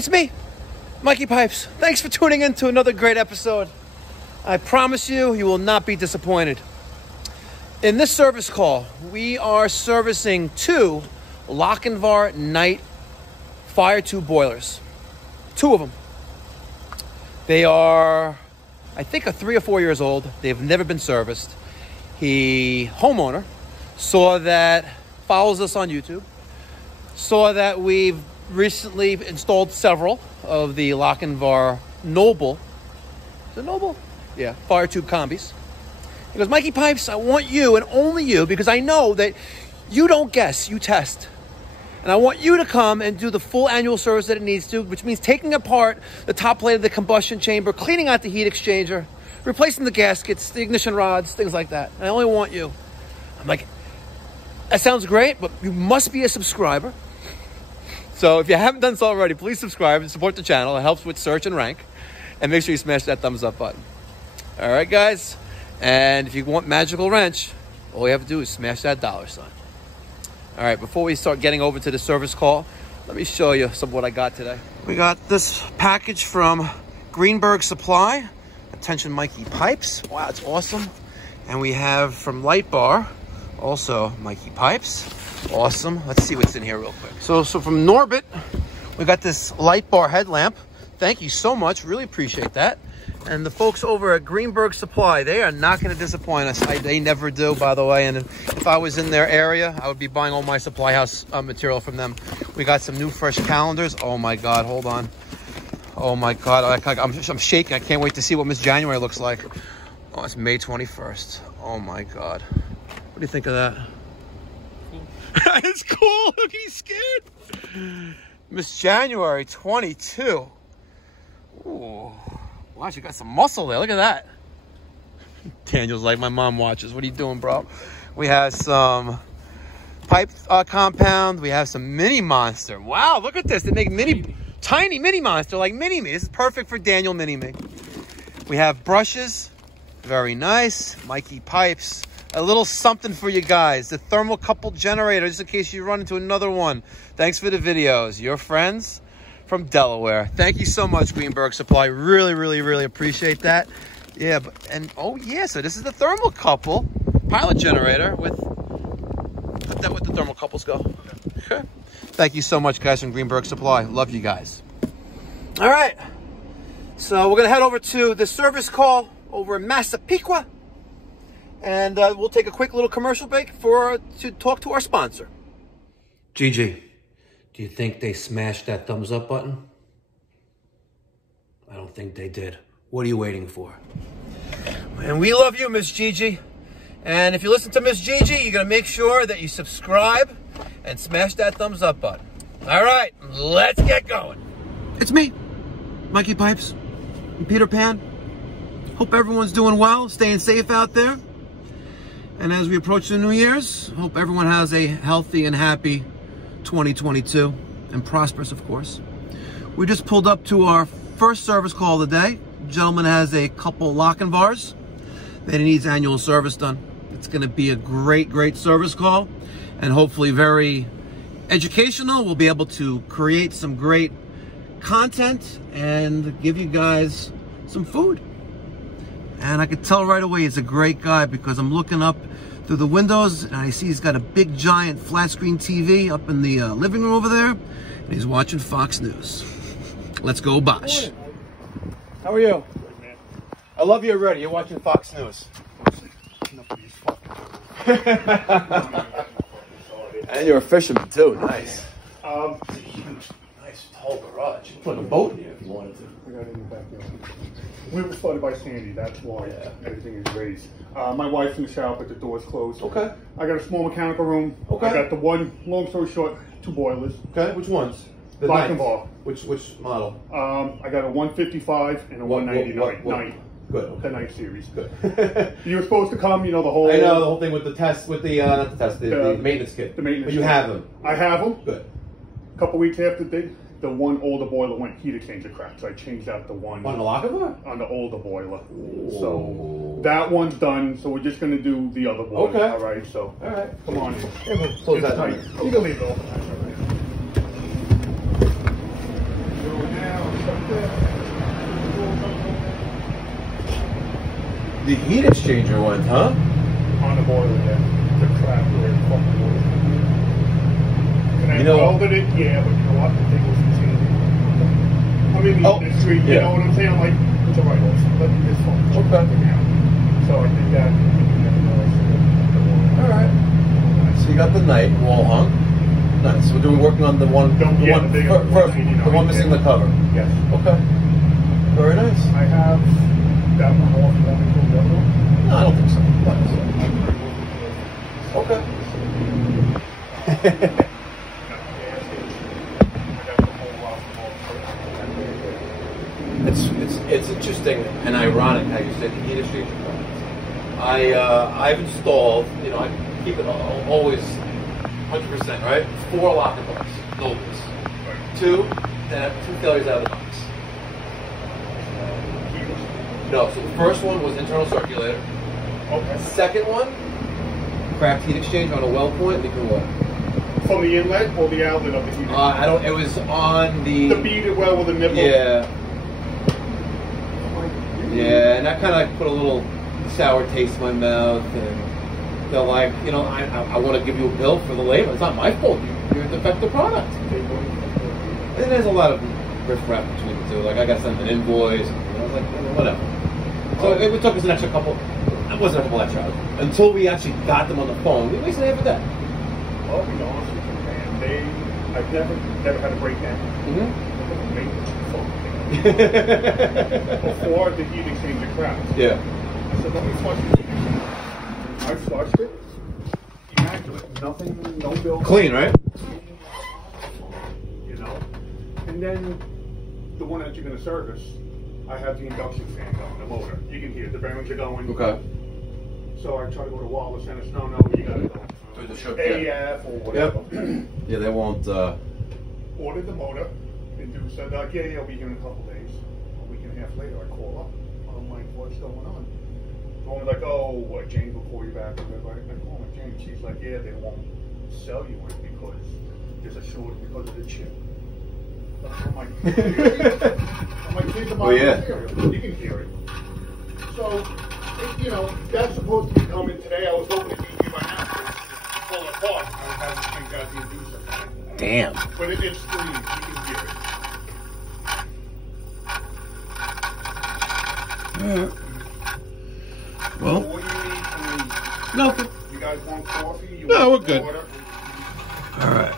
It's me, Mikey Pipes. Thanks for tuning in to another great episode. I promise you, you will not be disappointed. In this service call, we are servicing 2 Lochinvar Knight fire tube boilers. 2 of them. They are, I think, 3 or 4 years old. They've never been serviced. Homeowner saw that, follows us on YouTube, saw that we've recently installed several of the Lochinvar Noble. Is it Noble? Yeah, fire tube combis. He goes, Mikey Pipes, I want you and only you, because I know that you don't guess, you test. And I want you to come and do the full annual service that it needs to, which means taking apart the top plate of the combustion chamber, cleaning out the heat exchanger, replacing the gaskets, the ignition rods, things like that. And I only want you. I'm like, that sounds great, but you must be a subscriber. So if you haven't done so already, please subscribe and support the channel. It helps with search and rank. And make sure you smash that thumbs up button. All right, guys. And if you want Magical Wrench, all you have to do is smash that $sign. All right, before we start getting over to the service call, let me show you some of what I got today. We got this package from Greenberg Supply. Attention, Mikey Pipes. Wow, it's awesome. And we have from Light Bar, also Mikey Pipes. Awesome. Let's see what's in here real quick. So from Norbit, we got this Light Bar headlamp. Thank you so much. Really appreciate that. And the folks over at Greenberg Supply, they are not going to disappoint us. They never do, by the way. And if I was in their area, I would be buying all my supply house material from them. We got some new fresh calendars. Oh my God, hold on. Oh my God, I'm shaking. I can't wait to see what Miss January looks like. Oh, it's May 21st. Oh my God. What do you think of that? It's cool. Look, he's scared. Miss January 22. Ooh. Wow, you got some muscle there. Look at that. Daniel's like, my mom watches. What are you doing, bro? We have some pipe compound. We have some Mini Monster. Wow, look at this. They make tiny Mini Monster, like Mini Me. This is perfect for Daniel Mini Me. We have brushes. Very nice. Mikey Pipes. A little something for you guys. The thermocouple generator, just in case you run into another one. Thanks for the videos. Your friends from Delaware. Thank you so much, Greenberg Supply. Really, really, really appreciate that. Yeah, oh yeah, so this is the thermocouple pilot generator with that with the thermocouples go. Okay. Thank you so much, guys, from Greenberg Supply. Love you guys. All right. So we're gonna head over to the service call over in Massapequa. And we'll take a quick little commercial break to talk to our sponsor. Gigi, do you think they smashed that thumbs up button? I don't think they did. What are you waiting for? And we love you, Miss Gigi. And if you listen to Miss Gigi, you're going to make sure that you subscribe and smash that thumbs up button. All right, let's get going. It's me, Mikey Pipes, and Peter Pan. Hope everyone's doing well, staying safe out there. And as we approach the New Year's, hope everyone has a healthy and happy 2022, and prosperous, of course. We just pulled up to our first service call of the day. The gentleman has a couple Lochinvars that he needs annual service done. It's going to be a great, great service call, and hopefully very educational. We'll be able to create some great content and give you guys some food. And I could tell right away he's a great guy, because I'm looking up through the windows and I see he's got a big giant flat screen TV up in the living room over there, and he's watching Fox News. Let's go, Bosch. How are you? Good, man. I love you already. You're watching Fox News. And you're a fisherman too. Nice. It's a huge, nice, tall garage. You can put a boat in here if you wanted to. I got it in the backyard. We were flooded by Sandy, that's why everything is raised. My wife's in the shower, but the door's closed. Okay. I got a small mechanical room. Okay. I got the one, long story short, 2 boilers. Okay, which ones? The Lochinvar. Which model? I got a 155 and a 199. What? Good. Okay. The Night series. Good. You were supposed to come, you know, the whole... I know, the whole thing with the test, with the, not the test, the maintenance kit. The maintenance But you kit. have them? I have them. Good. A couple weeks after the one older boiler went heat exchanger cracked, so I changed out the one on the Lochinvar? On the older boiler. Ooh. So that one's done. So we're just gonna do the other boiler. Okay. All right. So come on. Yeah, we'll close that tight. You can leave it open. That's all right. The heat exchanger went, huh? On the boiler there. The crap where it fucking was. And I welded it, yeah, but you know what? The thing was changing. I'm in the industry, you know what I'm saying? I'm like, it's a write-off. Let me just fucking down. So I did that. Alright. So you got the night wall hung. Nice. We're working on the one missing the cover. Yes. Okay. Very nice. I have that one off. You want me to the other one? No, I don't think so. Okay. It's interesting and ironic how you said the heat exchanger. I've installed, you know, I keep it always 100%, right? 4 locker bars, Novus. 2, then I have 2 failures out of the box. No, so the first one was internal circulator. Okay. Second one, cracked heat exchanger on a well point, leaking water. From the inlet or the outlet of the heat exchanger? I don't. It was on the beaded well with the nipple. Yeah. Yeah, and that kind of put a little sour taste in my mouth, and they're like, you know, I want to give you a bill for the labor. It's not my fault. You're a defective product. And there's a lot of riff-raff between the two. Like, I got to send an invoice. And I was like, whatever. So it took us an extra couple. It wasn't a couple extra hours until we actually got them on the phone. We wasted half a day. I'll be honest with you, man. I've never had a breakdown. Before the heat exchanger cracked. Yeah. I said, let me flush the heat exchanger. I flushed it. Immaculate. Nothing, no bill. Clean, right? You know? And then the one that you're going to service, I have the induction fan going, the motor. You can hear the bearings are going. Okay. So I try to go to Wallace and it's no, you got to go. AF or whatever. Yep. Yeah, they won't. Ordered the motor. And said, yeah, I'll be here in a couple days. A week and a half later, I call up. I'm like, what's going on? The woman's like, oh, James will call you back. I call her James. She's like, yeah, they won't sell you it because there's a shortage because of the chip. I'm like, kids are my material. You can hear it. So, you know, that's supposed to be coming today. I was hoping it would be by now. Pull it apart. I haven't got the inducer. Damn. But it's clean. You can hear it. Well, what do you need from me? nothing. You guys want coffee? No, we're good. Water? All right.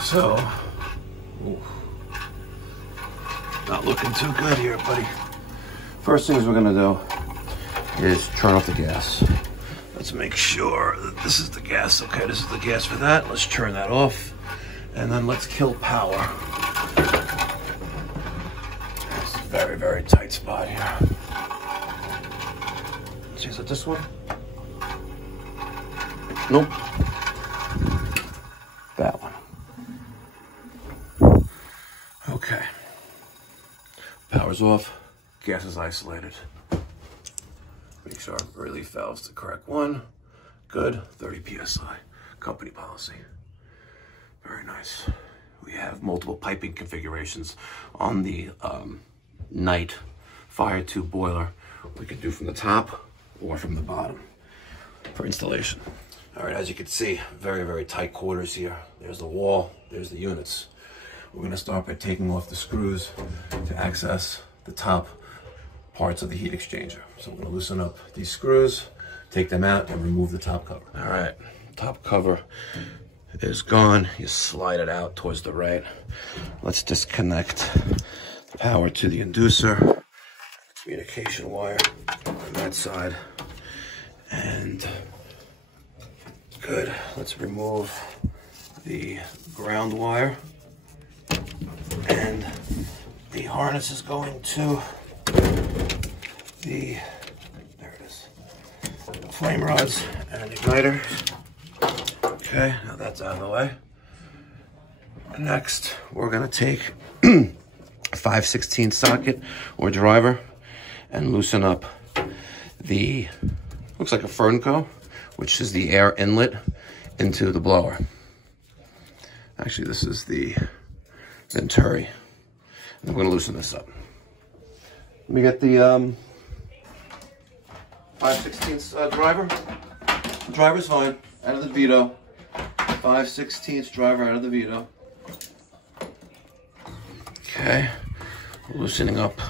So, not looking too good here, buddy. First things we're gonna do is turn off the gas. Let's make sure that this is the gas. Okay, this is the gas for that. Let's turn that off, and then let's kill power. It's a very, very tight spot here. See, is it this one? Nope. That one. Okay. Power's off. Gas is isolated. Make sure our relief valve's the correct one. Good. 30 PSI. Company policy. Very nice. We have multiple piping configurations on the night fire tube boiler. We can do from the top or from the bottom for installation. All right, as you can see, very, very tight quarters here. There's the wall, there's the units. We're gonna start by taking off the screws to access the top parts of the heat exchanger. So we're gonna loosen up these screws, take them out, and remove the top cover. All right, top cover is gone. You slide it out towards the right. Let's disconnect the power to the inducer, communication wire on that side, and good. Let's remove the ground wire, and the harness is going to the, there it is, the flame rods and igniter. Okay, now that's out of the way. Next, we're gonna take a 5/16 socket or driver and loosen up the, looks like a Fernco, which is the air inlet into the blower. Actually, this is the Venturi. I'm gonna loosen this up. Let me get the 5/16 driver. Driver's fine, out of the Vito. 5/16 driver out of the Vito. Okay, loosening up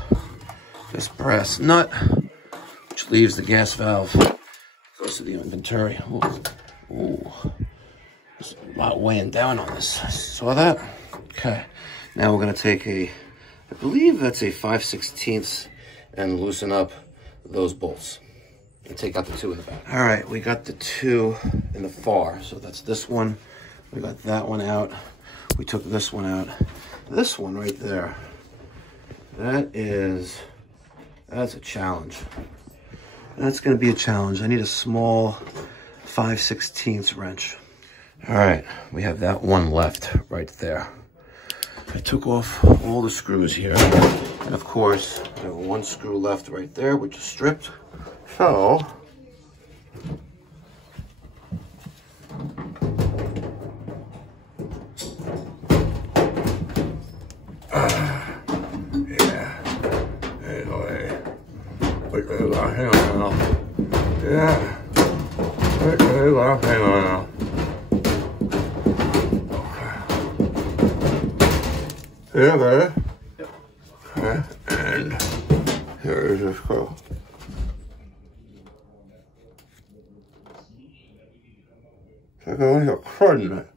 this brass nut, which leaves the gas valve. Goes to the inventory. Ooh. There's a lot weighing down on this. Saw that? Okay. Now we're gonna take I believe that's a 5/16 and loosen up those bolts. And take out the 2 in the back. All right, we got the 2 in the far. So that's this one. We got that one out. We took this one out. This one right there. That's a challenge. That's gonna be a challenge. I need a small 5/16 wrench. All right, we have that one left right there. I took off all the screws here. And of course, I have 1 screw left right there, which is stripped. So, hang on now. Yeah. Hang on now. Okay. Yeah, baby. Yep. Okay. And here is this screw. It's like only got crud in it.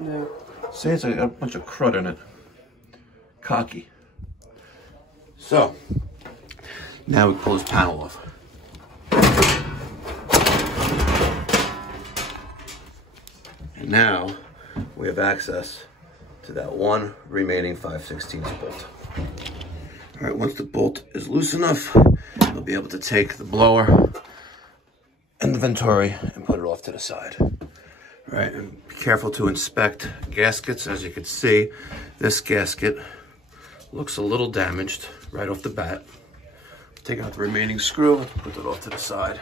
Yeah. See, it's like a bunch of crud in it. Cocky. So, now we pull this panel off. And now we have access to that 1 remaining 5/16 bolt. All right, once the bolt is loose enough, we'll be able to take the blower and the Venturi and put it off to the side. All right, and be careful to inspect gaskets. As you can see, this gasket looks a little damaged right off the bat. Take out the remaining screw, put it off to the side,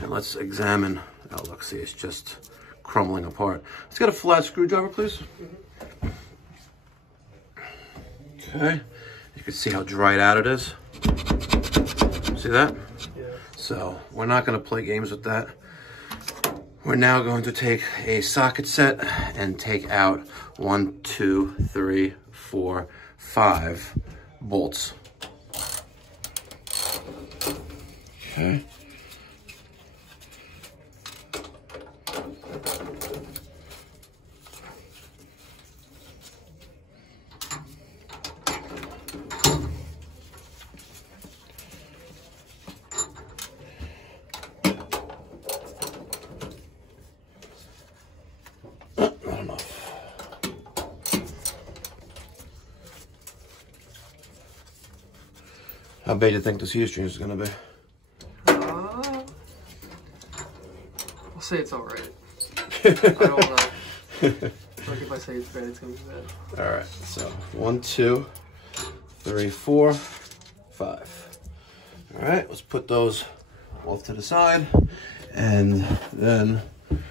and let's examine. Oh, look, see, it's just crumbling apart. Let's get a flat screwdriver, please. Okay, you can see how dried out it is. See that? Yeah. So we're not going to play games with that. We're now going to take a socket set and take out 1, 2, 3, 4, 5 bolts. Okay. Not enough. How big do you think this heat string is going to be? I'll say it's alright. I don't know. Like if I say it's bad, it's going to be bad. Alright, so 1, 2, 3, 4, 5. Alright, let's put those off to the side. And then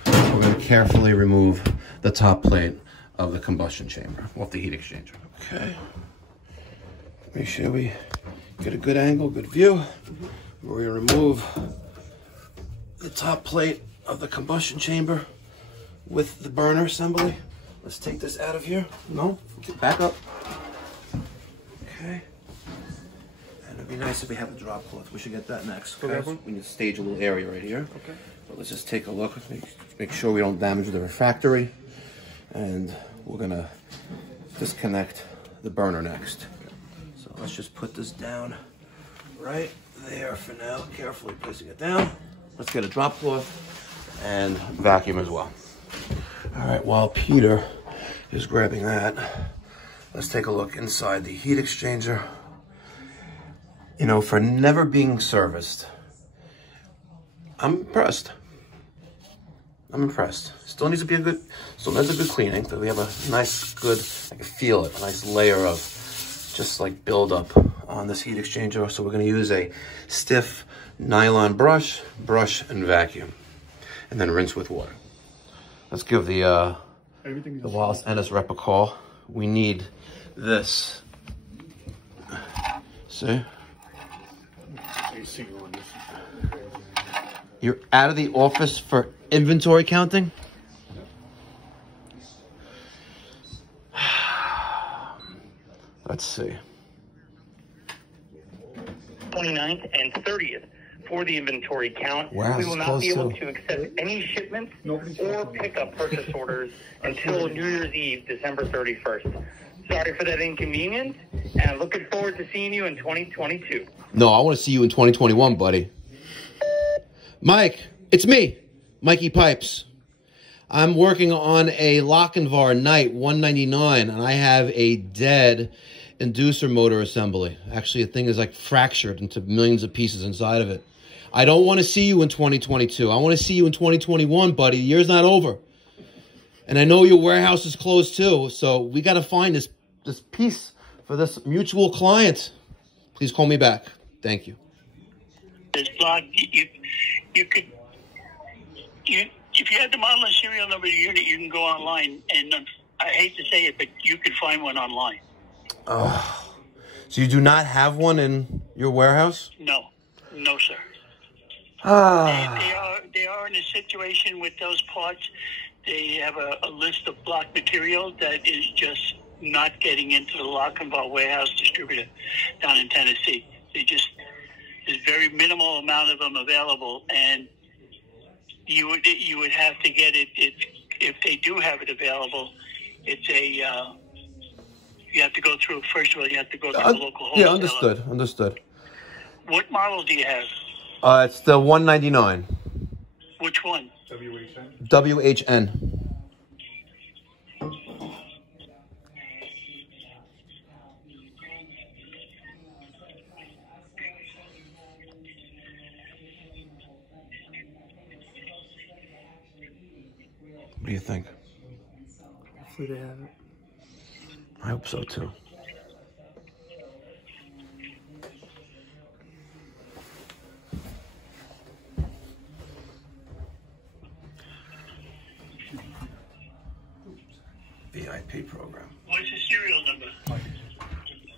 we're going to carefully remove the top plate of the combustion chamber off the heat exchanger. Okay. Make sure we get a good angle, good view. We remove the top plate of the combustion chamber with the burner assembly. Let's take this out of here. No, back up. Okay. And it'd be nice if we have a drop cloth. We should get that next. Okay. We need to stage a little area right here. Okay. But let's just take a look. Make sure we don't damage the refractory. And we're gonna disconnect the burner next. So let's just put this down right there for now. Carefully placing it down. Let's get a drop cloth and vacuum as well. All right, while Peter is grabbing that, let's take a look inside the heat exchanger. You know, for never being serviced, I'm impressed. I'm impressed. Still needs to be a good cleaning. But we have a nice, good, I can feel it, a nice layer of just like build up on this heat exchanger. So we're gonna use a stiff nylon brush and vacuum, and then rinse with water. Let's give the Wallace Ennis rep a call. We need this See? AC on this. You're out of the office for inventory counting? Let's see. 29th and 30th for the inventory count. Wow, we will it's not close be able too. to accept any shipments or pick up purchase orders until New Year's Eve, December 31st. Sorry for that inconvenience, and looking forward to seeing you in 2022. No, I want to see you in 2021, buddy. Mike, it's me, Mikey Pipes. I'm working on a Lochinvar Knight 199, and I have a dead inducer motor assembly. Actually, the thing is like fractured into millions of pieces inside of it. I don't want to see you in 2022. I want to see you in 2021, buddy. The year's not over. And I know your warehouse is closed too, so we got to find this piece for this mutual client. Please call me back. Thank you. This block, you could, if you had the model and serial number of the unit, you can go online, and I hate to say it, but you could find one online. Oh, so you do not have one in your warehouse? No, sir. Ah. They are in a situation with those parts. They have a list of block material that is just not getting into the Lochinvar warehouse distributor down in Tennessee. There's very minimal amount of them available, and you would have to get it. If they do have it available, it's a you have to go through. First of all, you have to go through the local wholesaler. Yeah, understood. What model do you have? It's the 199. Which one? WHN. WHN. What do you think? Hopefully they have it. I hope so too. VIP program. What's the serial number?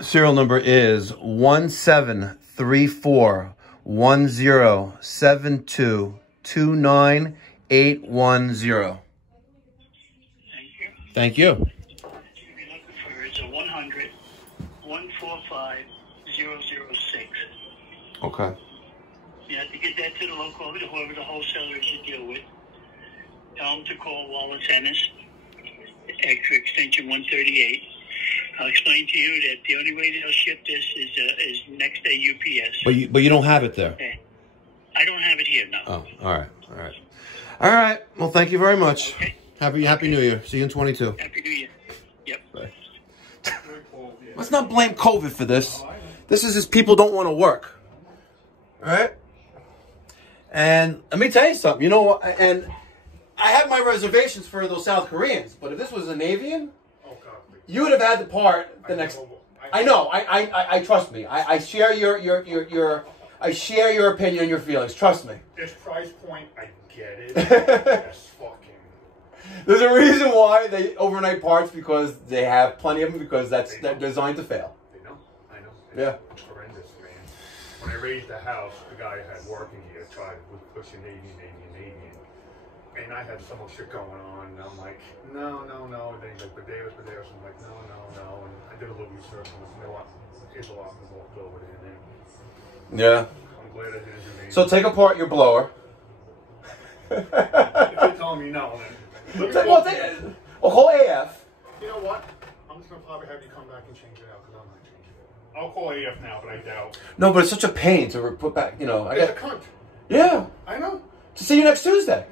Serial number is 17341072298110. Thank you. You're looking for it's a 100-145-006. Okay. You have to get that to the local, whoever the wholesaler is you deal with. Tell them to call Wallace Ennis, extra extension 138. I'll explain to you that the only way they'll ship this is next day UPS. But you don't have it there. Okay. I don't have it here now. Oh, all right. Well, thank you very much. Okay. Happy New Year. See you in 22. Happy New Year. Yep. Bye. Let's not blame COVID for this. This is just people don't want to work. All right? And let me tell you something. You know, and I have my reservations for those South Koreans, but if this was an avian, you would have had the part the next. I know. I trust me. I share your I share your opinion and your feelings. Trust me. This price point, I get it. That's fucking. There's a reason why they overnight parts, because they have plenty of them, because they're designed to fail. I know. Yeah. It's horrendous, man. When I raised the house, the guy I had working here was pushing Avian. And I had so much shit going on, and I'm like, no. And then he's like, Badeos. I'm like, no. And I did a little research, and there's a lot more over there. Yeah. I'm glad I didn't do anything. So take apart your blower. If you're telling me no, then... Call AF. You know what? I'm just going to probably have you come back and change it out, because I'm not changing it. I'll call AF now, but I doubt. No, but it's such a pain to put back, you know. It's a cunt. Yeah. I know. To see you next Tuesday.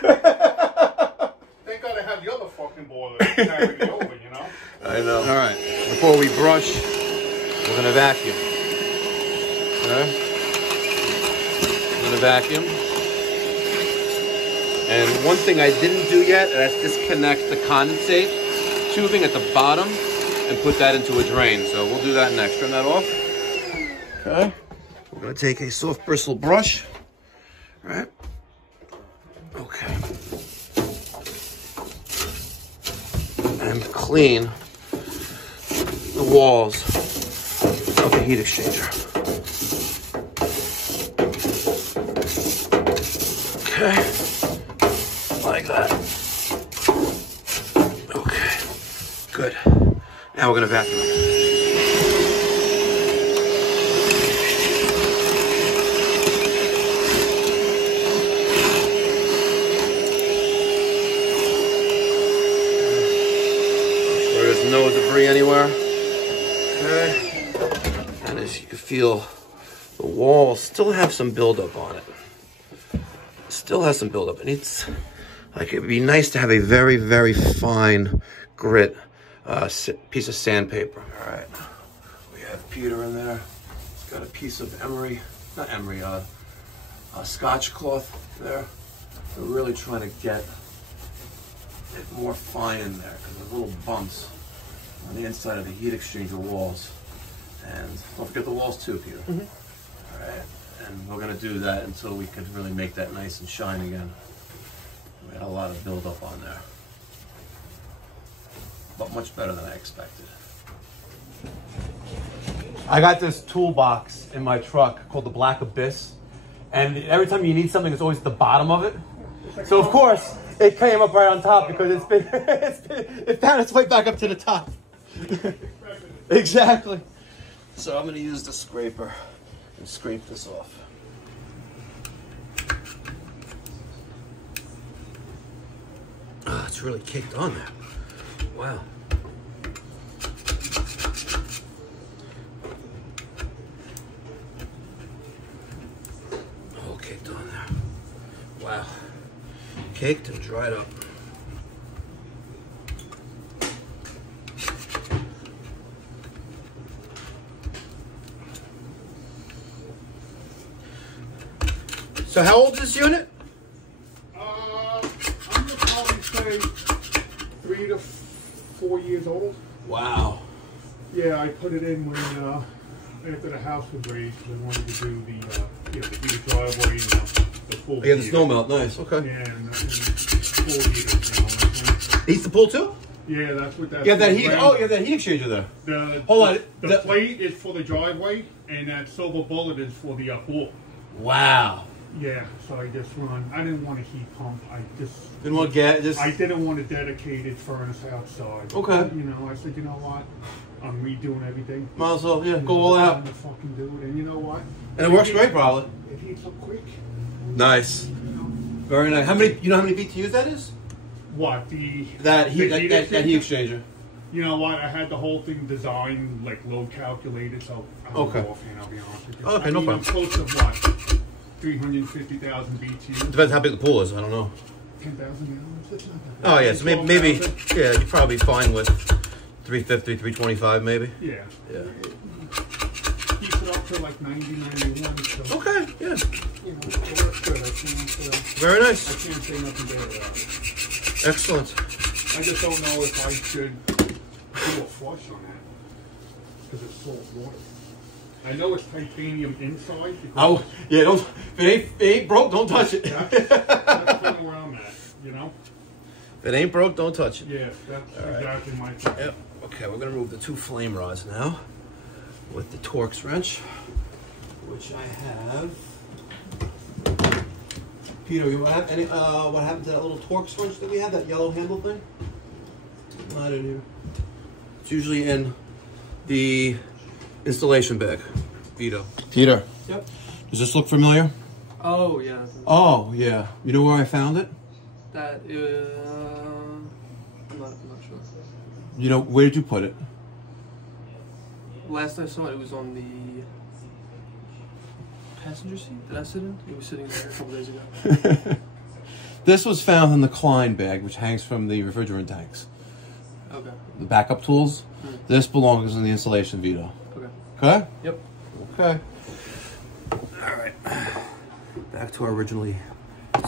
Thank God I have the other fucking boiler carrying me over, you know? I know. All right. Before we brush, we're going to vacuum. Okay? We're going to vacuum. And one thing I didn't do yet, that's disconnect the condensate tubing at the bottom and put that into a drain. So we'll do that next. Turn that off. Okay. We're going to take a soft bristle brush. All right. Okay. And clean the walls of the heat exchanger. Okay, like that. Okay, good. Now we're gonna vacuum it. No debris anywhere. Okay. And as you can feel, the walls still have some buildup on it. Still has some buildup. It needs, like, it'd be nice to have a very, very fine grit piece of sandpaper. All right. We have Peter in there. He's got a piece of emery, not emery, Scotch cloth there. We're really trying to get it more fine in there because there's little bumps on the inside of the heat exchanger walls. And don't forget the walls too, Peter. Mm-hmm. All right, and we're gonna do that until we can really make that nice and shine again. We had a lot of buildup on there, but much better than I expected. I got this toolbox in my truck called the Black Abyss, and every time you need something, it's always at the bottom of it. So of course, it came up right on top because it's found its way back up to the top. Exactly. So I'm going to use the scraper and scrape this off. Oh, it's really caked on there. Wow. All caked on there. Wow. Caked and dried up. So how old is this unit? I'm gonna probably say 3 to 4 years old. Wow. Yeah, I put it in when after the house was raised. We wanted to do the heated driveway and the full. Yeah, the snow melt. Nice. Okay. Yeah, and full heater. Heats the pool too? Yeah, that's what that. You have that heat. Oh, you have that heat exchanger there. Hold on. The plate is for the driveway, and that silver bullet is for the pool. Wow. Yeah, so I just run. I didn't want a heat pump. I didn't want to get just. I didn't want a dedicated furnace outside. Okay. You know, I said, you know what? I'm redoing everything. Might as well, yeah, go all out. I'm gonna fucking do it, and you know what? And it works great, probably. It heats up quick. Nice. You know? Very nice. How many? You know how many BTUs that is? What that heat that heat exchanger? You know what? I had the whole thing designed, like load calculated, so I'm offhand. I'll be honest with you. Okay, no problem. I'm close to what? 350,000 BTUs. Depends how big the pool is. I don't know. 10,000 gallons. That's not bad. Oh yeah, so maybe yeah, you're probably fine with 350, 325 maybe. Yeah. Yeah. Keeps it up to like 90, 91. So, okay. Yeah. You know, it works good. I can't. Very nice. I can't say nothing bad about it. Excellent. I just don't know if I should do a flush on that because it's salt water. I know it's titanium inside. Oh, yeah, don't, if it ain't broke, don't touch it. That's kind of where I'm at, you know? If it ain't broke, don't touch it. Yeah, that's exactly my thing. Yep. Okay, we're going to remove the 2 flame rods now with the Torx wrench, which I have. Peter, you have any, what happened to that little Torx wrench that we had, that yellow handle thing? Not in here. It's usually in the installation bag. Vito. Peter. Yep. Does this look familiar? Oh, yeah. Oh, yeah. You know where I found it? That, I'm not sure. You know, where did you put it? Last I saw it, it was on the passenger seat that I sit in. It was sitting there a couple days ago. This was found in the Klein bag, which hangs from the refrigerant tanks. Okay. The backup tools. This belongs in the installation, Vito. Okay. Okay? Yep. Okay. All right. Back to our originally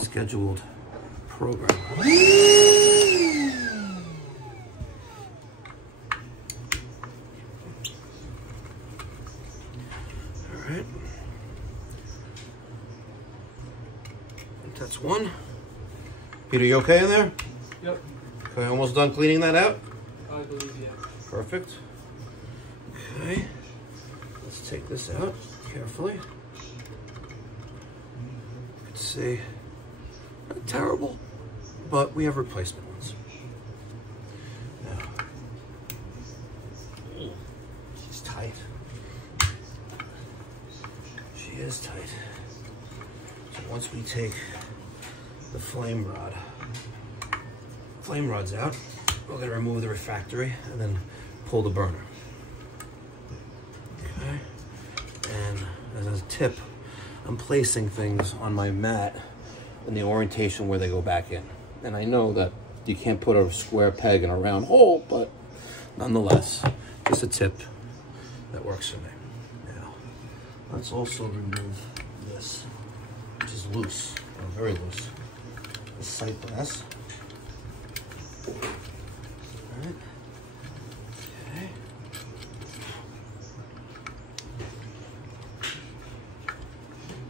scheduled program. All right. That's one. Peter, you okay in there? Yep. Okay, almost done cleaning that out? I believe, yeah. Perfect. Okay. let's take this out carefully. Let's see. Not terrible, but we have replacement ones. Now, she's tight. She is tight. So once we take the flame rod's out, we're gonna remove the refractory and then pull the burner. Okay. And as a tip, I'm placing things on my mat in the orientation where they go back in. And I know that you can't put a square peg in a round hole, but nonetheless, just a tip that works for me. Now, let's also remove this, which is loose, or very loose. The sight glass. All right. Okay.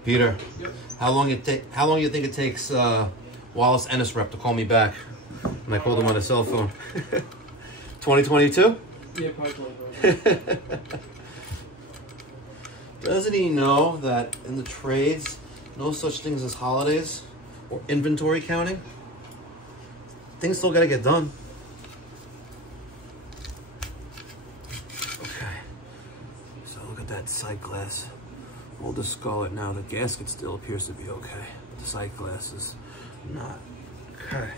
Peter, yep. How long do you think it takes Wallace Ennis rep to call me back when I called him on his cell phone? 2022? Yeah, probably 2022. Doesn't he know that in the trades, no such things as holidays or inventory counting? Things still gotta get done. Okay, so look at that sight glass. We'll discard it now. The gasket still appears to be okay, but the sight glass is not. Okay,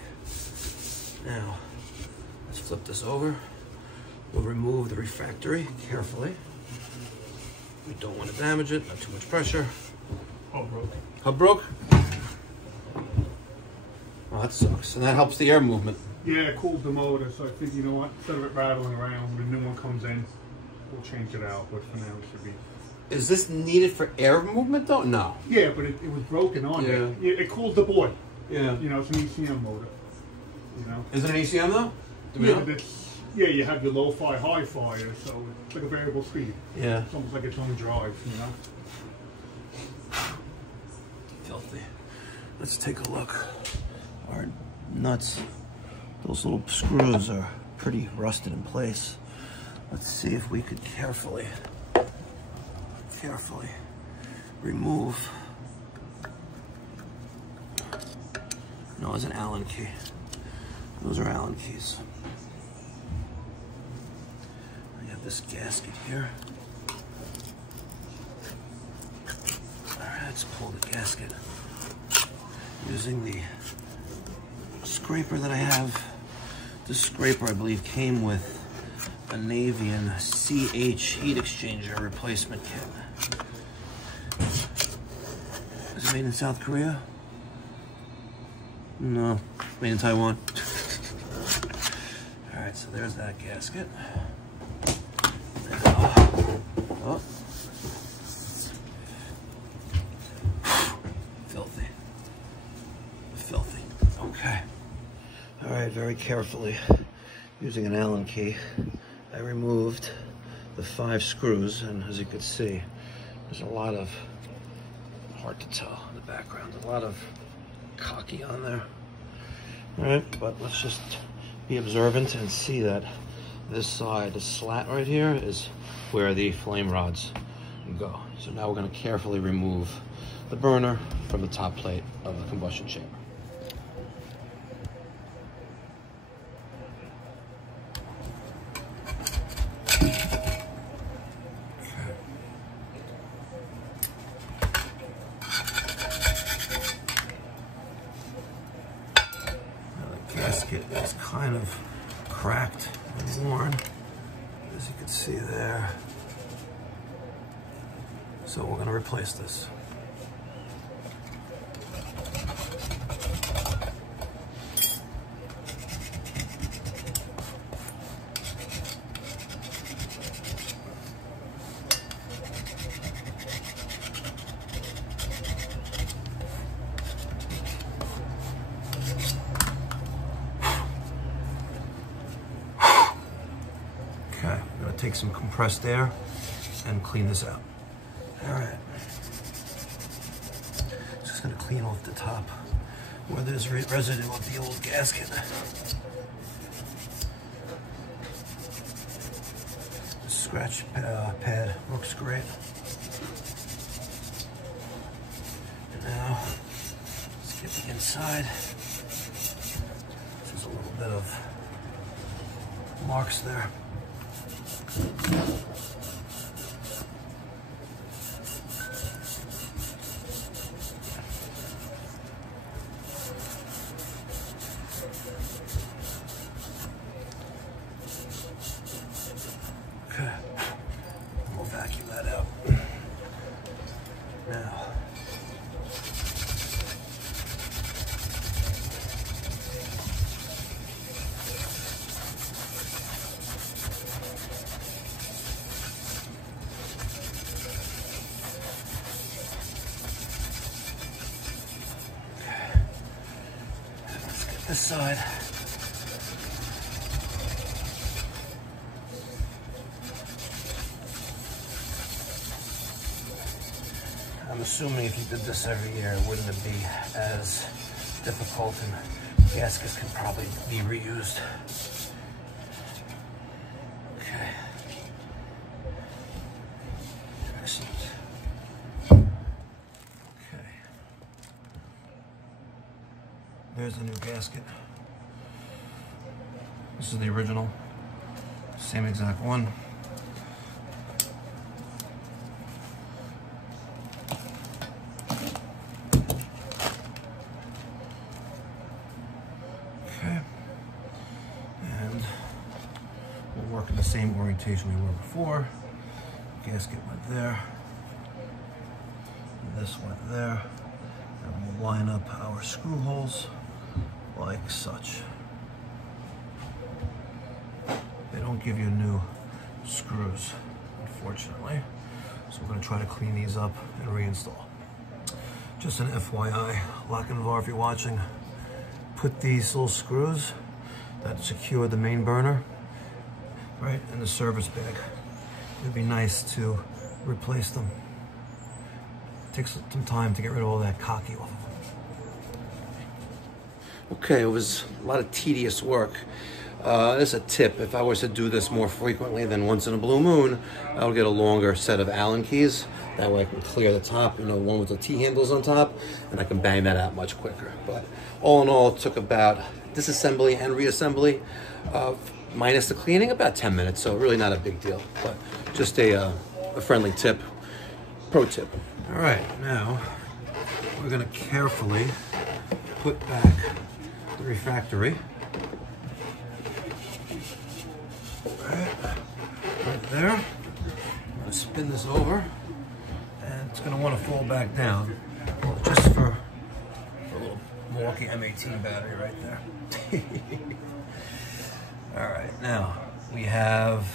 now let's flip this over. We'll remove the refractory carefully. We don't want to damage it, not too much pressure. Oh, broke. Hub broke? Oh, that sucks. And that helps the air movement. Yeah, it cools the motor, so I think, you know what, instead of it rattling around, when the new one comes in, we'll change it out, but for now it should be. Is this needed for air movement though? No. Yeah, but it was broken on it. Yeah, it cools the board. Yeah. You know, it's an ECM motor. You know? Is it an ECM though? Yeah, you have your low-fi, high-fi, so it's like a variable speed. Yeah. It's almost like its own drive, you know? Filthy. Let's take a look. Our nuts, those little screws are pretty rusted in place. Let's see if we could carefully remove. No, it's an Allen key. Those are Allen keys. I have this gasket here. All right, let's pull the gasket using the scraper that I have. This scraper, I believe, came with a Navian CH heat exchanger replacement kit. Is it made in South Korea? No, made in Taiwan. All right, so there's that gasket. Oh. Filthy. Filthy. Okay. All right, very carefully, using an Allen key, I removed the 5 screws, and as you can see, there's a lot of, hard to tell in the background, a lot of cocky on there. All right, but let's just be observant and see that this side, the slat right here, is where the flame rods go. So now we're going to carefully remove the burner from the top plate of the combustion chamber. Is kind of cracked and worn, as you can see there. So we're going to replace this. Take some compressed air and clean this out. All right. Just gonna clean off the top where there's residue of the old gasket. scratch pad works great. And now, let's get the inside. There's a little bit of marks there. Okay, we'll vacuum that out. Now, let's get this side. I'm assuming if you did this every year, wouldn't it be as difficult, and gaskets can probably be reused. Okay. Excellent. Okay. There's the new gasket. This is the original. Same exact one. Work in the same orientation we were before. Gasket went there. This went there. And we'll line up our screw holes like such. They don't give you new screws, unfortunately. So we're going to try to clean these up and reinstall. Just an FYI, Lochinvar, if you're watching, put these little screws that secure the main burner right in the service bag. It'd be nice to replace them. It takes some time to get rid of all that caulking off of them. Okay, it was a lot of tedious work. This is a tip. If I was to do this more frequently than once in a blue moon, I would get a longer set of Allen keys. That way I can clear the top, you know, the one with the T-handles on top, and I can bang that out much quicker. But all in all, it took about disassembly and reassembly minus the cleaning, about 10 minutes, so really not a big deal, but just a friendly tip, pro tip. All right, now we're gonna carefully put back the refractory. Right there. I'm gonna spin this over, and it's gonna wanna fall back down, just for a little Milwaukee M18 battery right there. All right, now we have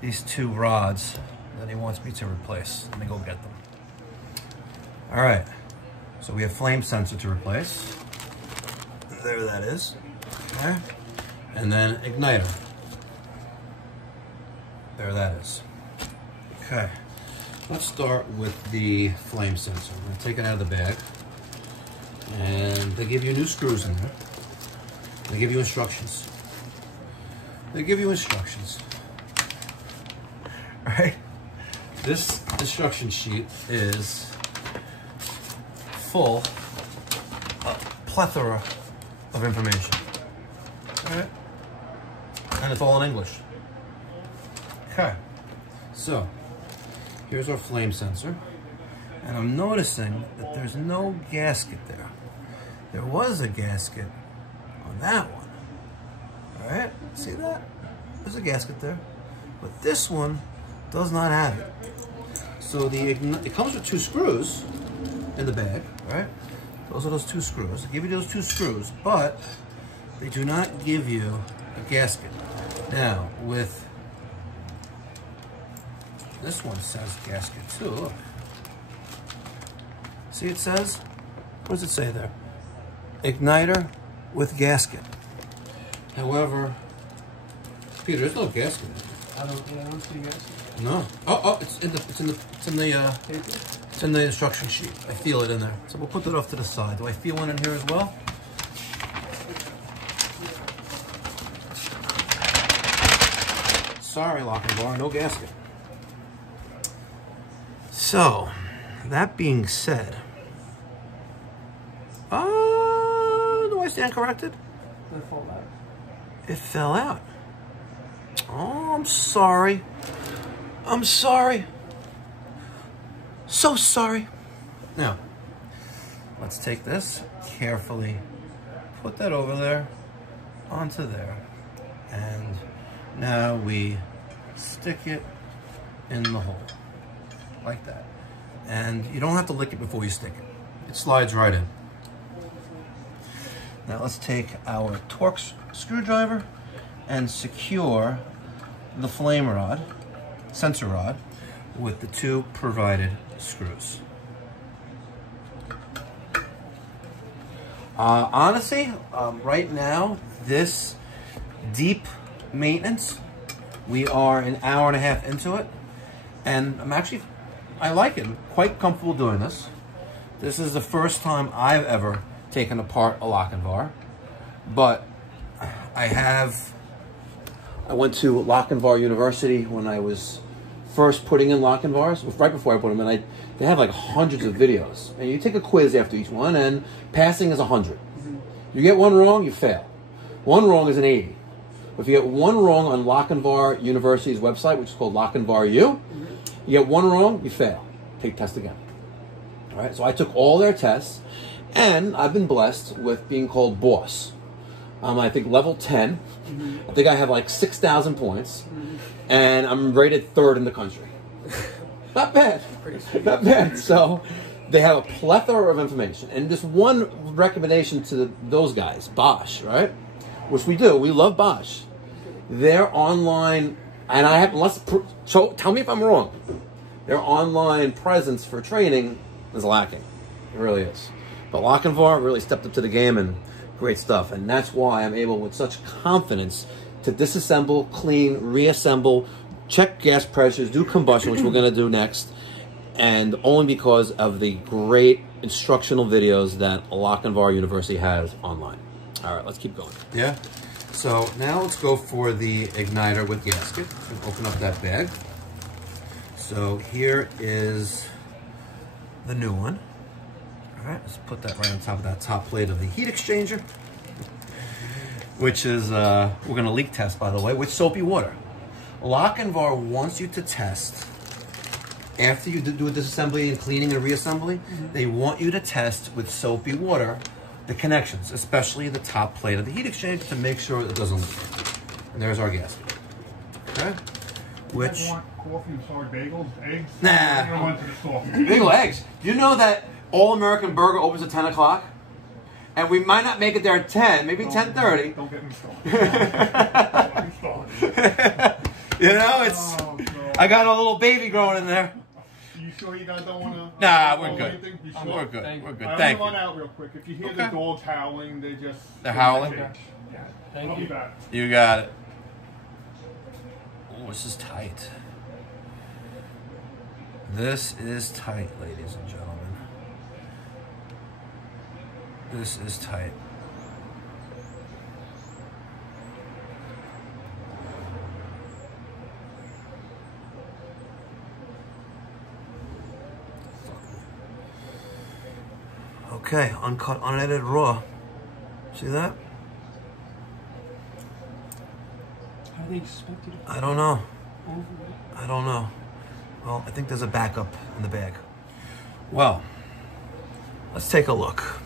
these two rods that he wants me to replace. Let me go get them. All right, so we have flame sensor to replace. There that is, okay. And then igniter. There that is. Okay, let's start with the flame sensor. I'm gonna take it out of the bag. And they give you new screws in there. They give you instructions. They give you instructions. All right? This instruction sheet is full of plethora of information. All right? And it's all in English. Okay. So, here's our flame sensor. And I'm noticing that there's no gasket there. There was a gasket on that one. All right, see that? There's a gasket there. But this one does not have it. So it comes with two screws in the bag, right? Those are those two screws. They give you those two screws, but they do not give you a gasket. Now, with this one says gasket too, look. See, it says, what does it say there? Igniter with gasket. However, Peter, there's no gasket in it. I don't see gasket. No. Oh, it's in the instruction sheet. I feel it in there. So we'll put that off to the side. Do I feel one in here as well? Sorry, Lochinvar, no gasket. So, that being said, do I stand corrected? It fall out. It fell out. Oh, I'm sorry. I'm sorry. So sorry. Now, let's take this carefully, put that over there, onto there, and now we stick it in the hole, like that. And you don't have to lick it before you stick it. It slides right in. Now let's take our Torx screwdriver and secure the flame rod, sensor rod, with the 2 provided screws. Honestly, right now, this deep maintenance, we are an hour and a half into it, and I like it. I'm quite comfortable doing this. This is the first time I've ever taken apart a Lochinvar, but I went to Lochinvar University when I was first putting in Lochinvars, right before I put them in. They have like hundreds of videos, and you take a quiz after each one, and passing is 100. You get one wrong, you fail. One wrong is an 80. If you get one wrong on Lochinvar University's website, which is called Lochinvar U, you get one wrong, you fail. Take test again. All right, so I took all their tests, and I've been blessed with being called boss. I think level 10. I think I have like 6,000 points, and I'm rated 3rd in the country. Not bad. Not bad. So they have a plethora of information. And just one recommendation to those guys, Bosch, right? Which we do. We love Bosch. Their online, and I have, so tell me if I'm wrong. Their online presence for training is lacking. It really is. But Lochinvar really stepped up to the game, and great stuff. And that's why I'm able with such confidence to disassemble, clean, reassemble, check gas pressures, do combustion, which we're going to do next, and only because of the great instructional videos that Lochinvar University has online. All right, let's keep going. Yeah. So now let's go for the igniter with gasket and open up that bag. So here is the new one. All right, let's put that right on top of that top plate of the heat exchanger, which is, we're going to leak test, by the way, with soapy water. Lochinvar wants you to test, after you do a disassembly and cleaning and reassembly, they want you to test with soapy water the connections, especially the top plate of the heat exchanger, to make sure it doesn't leak. And there's our gasket. Okay? Which... You want coffee and sour bagels, eggs? Nah. Bagel eggs. Do you know that All American Burger opens at 10 o'clock? And we might not make it there at 10, maybe 10:30. Don't get me started. You know, it's... Oh, I got a little baby growing in there. You sure you guys don't want to... Nah, we're good. You sure? We're good. We're good. I'm Thank going you. to run out real quick. If you hear the dogs howling, They're howling? Yeah. Thank I'll you. be back. You got it. Oh, this is tight. This is tight, ladies and gentlemen. This is tight. Okay, uncut, unedited, raw. See that? How do they expect you to I don't know. over it? I don't know. Well, I think there's a backup in the bag. Well, let's take a look.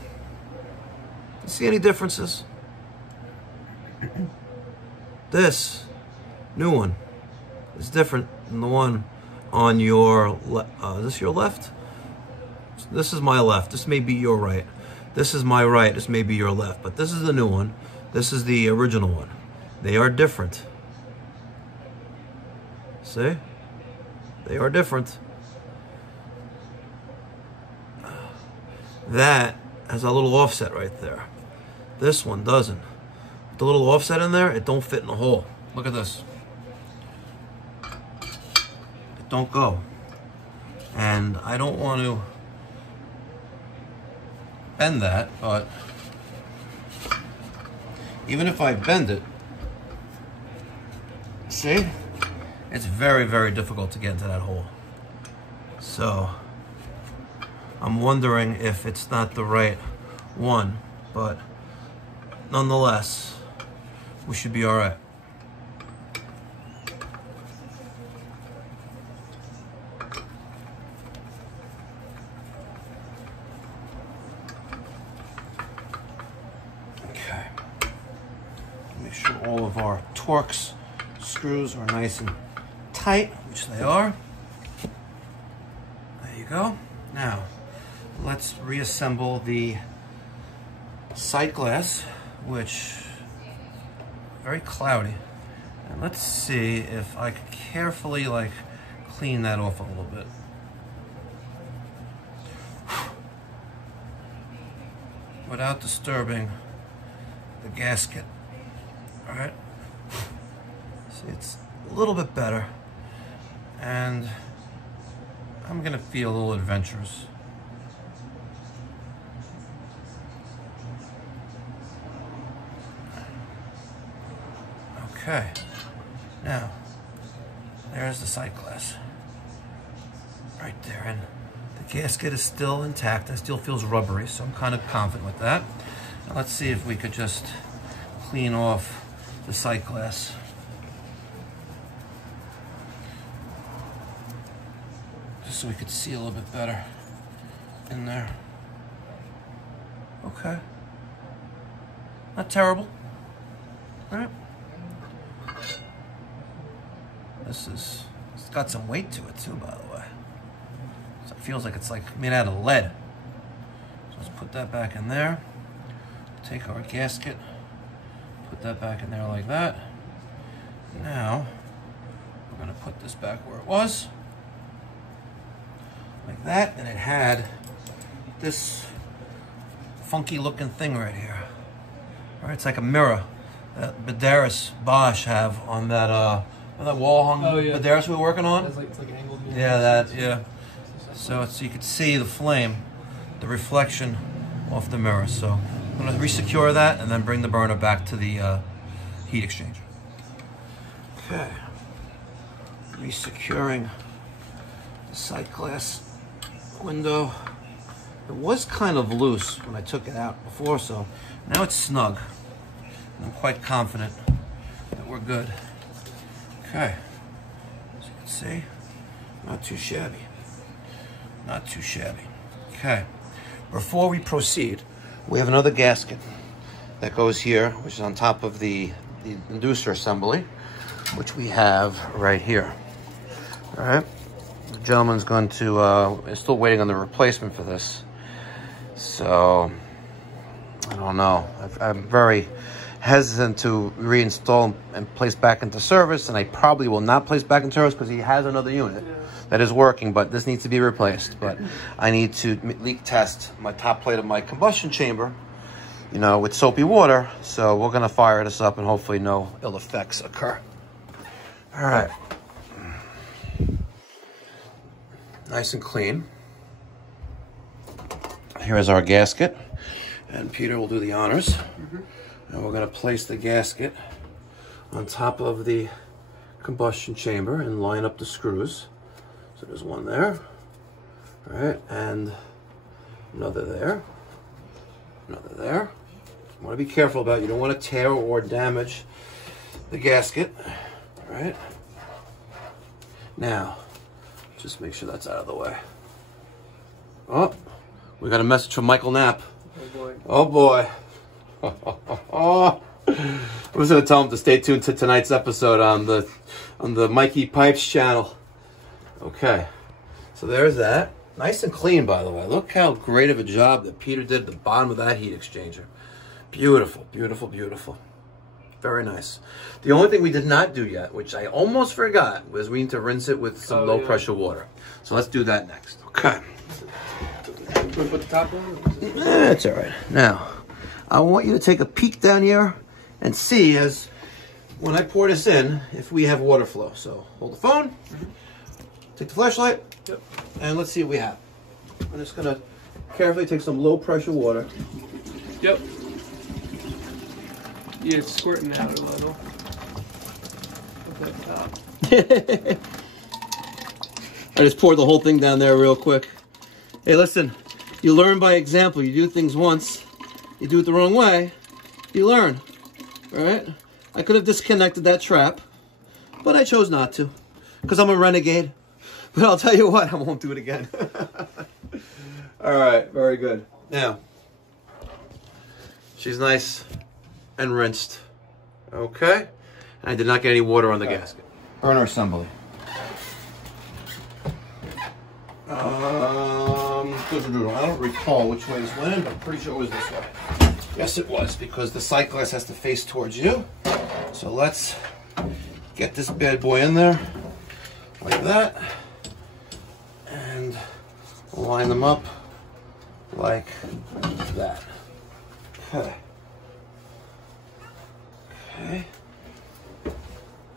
See any differences? This new one is different than the one on your is this your left? This is my left. This may be your right. This is my right. This may be your left. But this is the new one. This is the original one. They are different. See? They are different. That has a little offset right there. This one doesn't. With the little offset in there, it don't fit in the hole. Look at this. It don't go. And I don't want to bend that, but even if I bend it, see? it's very, very difficult to get into that hole. So I'm wondering if it's not the right one, but nonetheless, we should be all right. Okay. Make sure all of our Torx screws are nice and tight, which they are. There you go. Now, let's reassemble the sight glass, which is very cloudy. And let's see if I can carefully clean that off a little bit. Without disturbing the gasket. All right. See, it's a little bit better. And I'm gonna feel a little adventurous. Okay, now, there's the sight glass. Right there, and the gasket is still intact. It still feels rubbery, so I'm kind of confident with that. Now let's see if we could just clean off the sight glass. Just so we could see a little bit better in there. Okay. Not terrible. All right. It's got some weight to it too, by the way. So it feels like it's made out of lead. So let's put that back in there. Take our gasket, put that back in there like that. Now, we're gonna put this back where it was. Like that, and it had this funky looking thing right here. All right, it's like a mirror that Badaris Bosch have on that wall hung Badaris we were working on. It's like angled. Yeah, that, yeah. So you could see the flame, the reflection off the mirror. So I'm gonna resecure that and then bring the burner back to the heat exchanger. Okay. Resecuring the sight glass window. It was kind of loose when I took it out before, so now it's snug. I'm quite confident that we're good. Okay, as you can see, not too shabby. Not too shabby. Okay, before we proceed, we have another gasket that goes here, which is on top of the inducer assembly, which we have right here. All right, the gentleman's going to, is still waiting on the replacement for this. So, I don't know. I'm very hesitant to reinstall and place back into service, and I probably will not place back into service because he has another unit that is working, but this needs to be replaced. But I need to leak test my top plate of my combustion chamber, you know, with soapy water. So we're gonna fire this up and hopefully no ill effects occur. All right, nice and clean. Here's our gasket, and Peter will do the honors. And we're going to place the gasket on top of the combustion chamber and line up the screws. So there's one there, all right, and another there, another there. You want to be careful about it. You don't want to tear or damage the gasket, all right? Now, just make sure that's out of the way. Oh, we got a message from Michael Knapp. Oh boy. Oh boy. I was going to tell him to stay tuned to tonight's episode on the Mikey Pipes channel. Okay, so there's that. Nice and clean, by the way. Look how great of a job that Peter did at the bottom of that heat exchanger. Beautiful, beautiful, beautiful. Very nice. The only thing we did not do yet, which I almost forgot, was we need to rinse it with some low pressure water. So let's do that next. Okay. Can we put the top on? That's all right. Now, I want you to take a peek down here and see, as when I pour this in, if we have water flow. So hold the phone, take the flashlight, and let's see what we have. I'm just gonna carefully take some low pressure water. Yep. Yeah, it's squirting out a little. Good job. I just poured the whole thing down there real quick. Hey, listen, you learn by example. You do things once, you do it the wrong way, you learn, all right? I could have disconnected that trap, but I chose not to because I'm a renegade. But I'll tell you what, I won't do it again. All right, very good. Now, she's nice and rinsed. Okay. And I did not get any water on the gasket. Burner assembly. I don't recall which way this went in, but I'm pretty sure it was this way. Yes, it was, because the sight glass has to face towards you. So let's get this bad boy in there, like that, and line them up like that. Okay. Okay.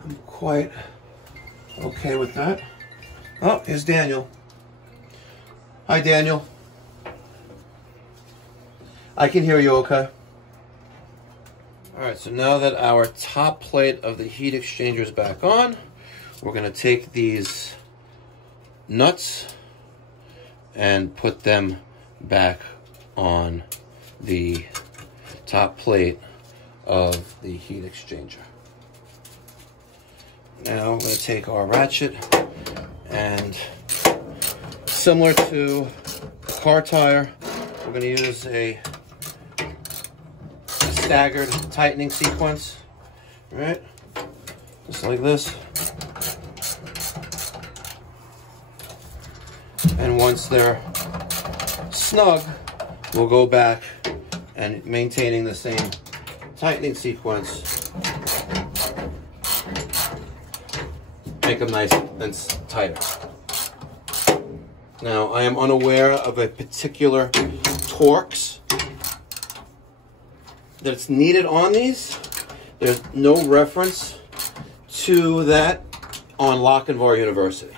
I'm quite okay with that. Oh, here's Daniel. Hi, Daniel. I can hear you okay. All right, so now that our top plate of the heat exchanger is back on, we're gonna take these nuts and put them back on the top plate of the heat exchanger. Now we're going to take our ratchet and, similar to a car tire, we're going to use a staggered tightening sequence, right? Just like this. And once they're snug, we'll go back and maintaining the same tightening sequence, make them nice and tighter. Now, I am unaware of a particular Torx that's needed on these. There's no reference to that on Lochinvar University.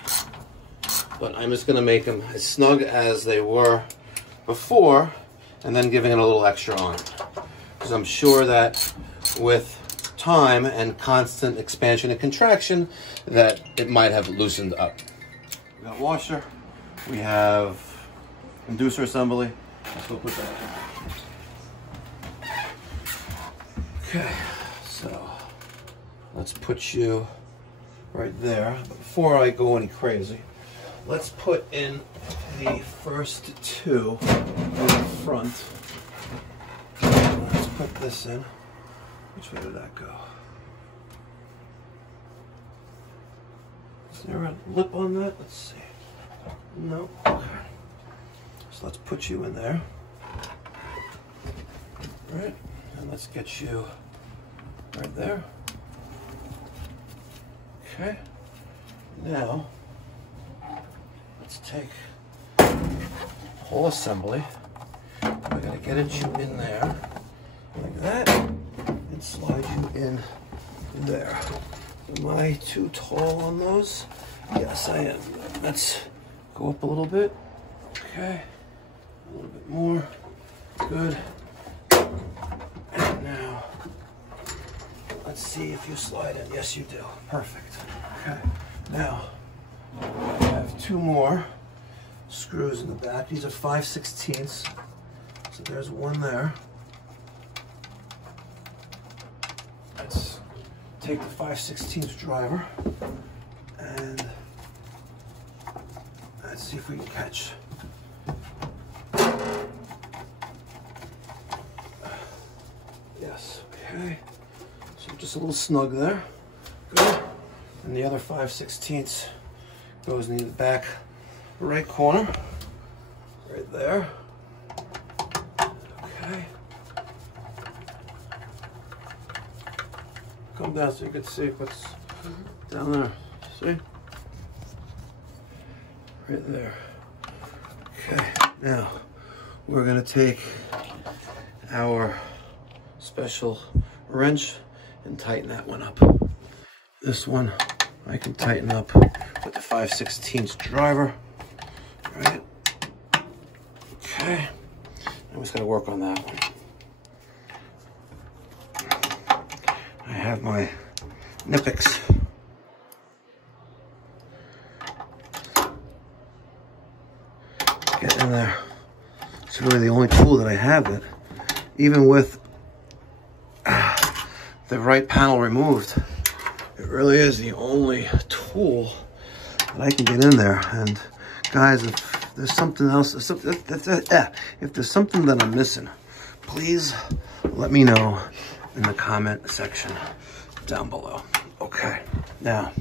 But I'm just going to make them as snug as they were before, and then giving it a little extra on. Because I'm sure that with time and constant expansion and contraction, that it might have loosened up. We got washer. We have inducer assembly. Let's go put that in. Okay, so let's put you right there. But before I go any crazy, let's put in the first two in the front. Let's put this in. Which way did that go? Is there a lip on that? Let's see. No. Okay. So let's put you in there. All right. And let's get you right there. Okay. Now, let's take whole assembly. We're going to get you in there like that and slide you in there. Am I too tall on those? Yes, I am. Let's go up a little bit. Okay. A little bit more. Good. And now, let's see if you slide in. Yes, you do. Perfect. Okay. Now, I have two more screws in the back. These are 5/16. So there's one there. Let's take the 5/16 driver and let's see if we can catch. Yes, okay. So just a little snug there. Good. And the other 5/16 goes in the back right corner. Right there. Okay. Come down so you can see what's down there. See? Right there. Okay. Now, we're going to take our special wrench and tighten that one up. This one I can tighten up with the 5/16 driver. Right. Okay. I'm just going to work on that one. I have my Knipex in there. It's really the only tool that I have that, even with the right panel removed, it really is the only tool that I can get in there. And guys, if there's something else, if there's something that I'm missing, please let me know in the comment section down below. Okay, now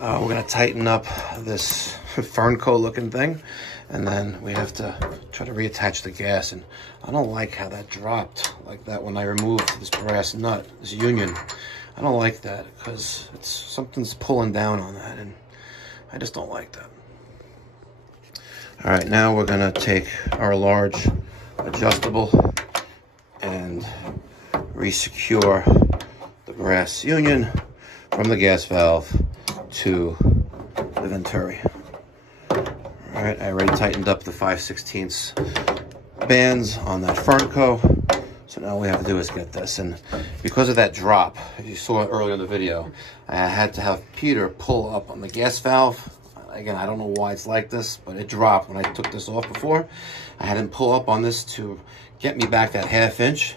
we're gonna tighten up this Fernco looking thing, and then we have to try to reattach the gas. And I don't like how that dropped like that when I removed this brass nut, this union. I don't like that because it's something's pulling down on that, and I just don't like that. All right, now we're gonna take our large adjustable and re-secure the brass union from the gas valve to the Venturi. All right, I already tightened up the 5/16 bands on that Fernco. So now all we have to do is get this. And because of that drop, as you saw earlier in the video, I had to have Peter pull up on the gas valve. Again, I don't know why it's like this, but it dropped when I took this off before. I had him pull up on this to get me back that 1/2 inch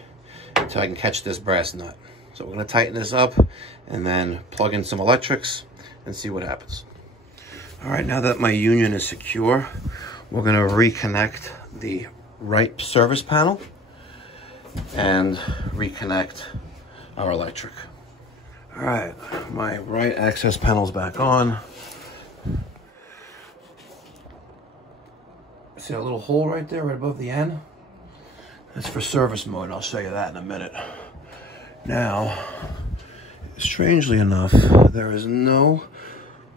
until I can catch this brass nut. So we're gonna tighten this up and then plug in some electrics and see what happens. All right, now that my union is secure, we're gonna reconnect the right service panel and reconnect our electric. All right, my right access panel's back on. See that little hole right there, right above the N? That's for service mode, and I'll show you that in a minute. Now, strangely enough, there is no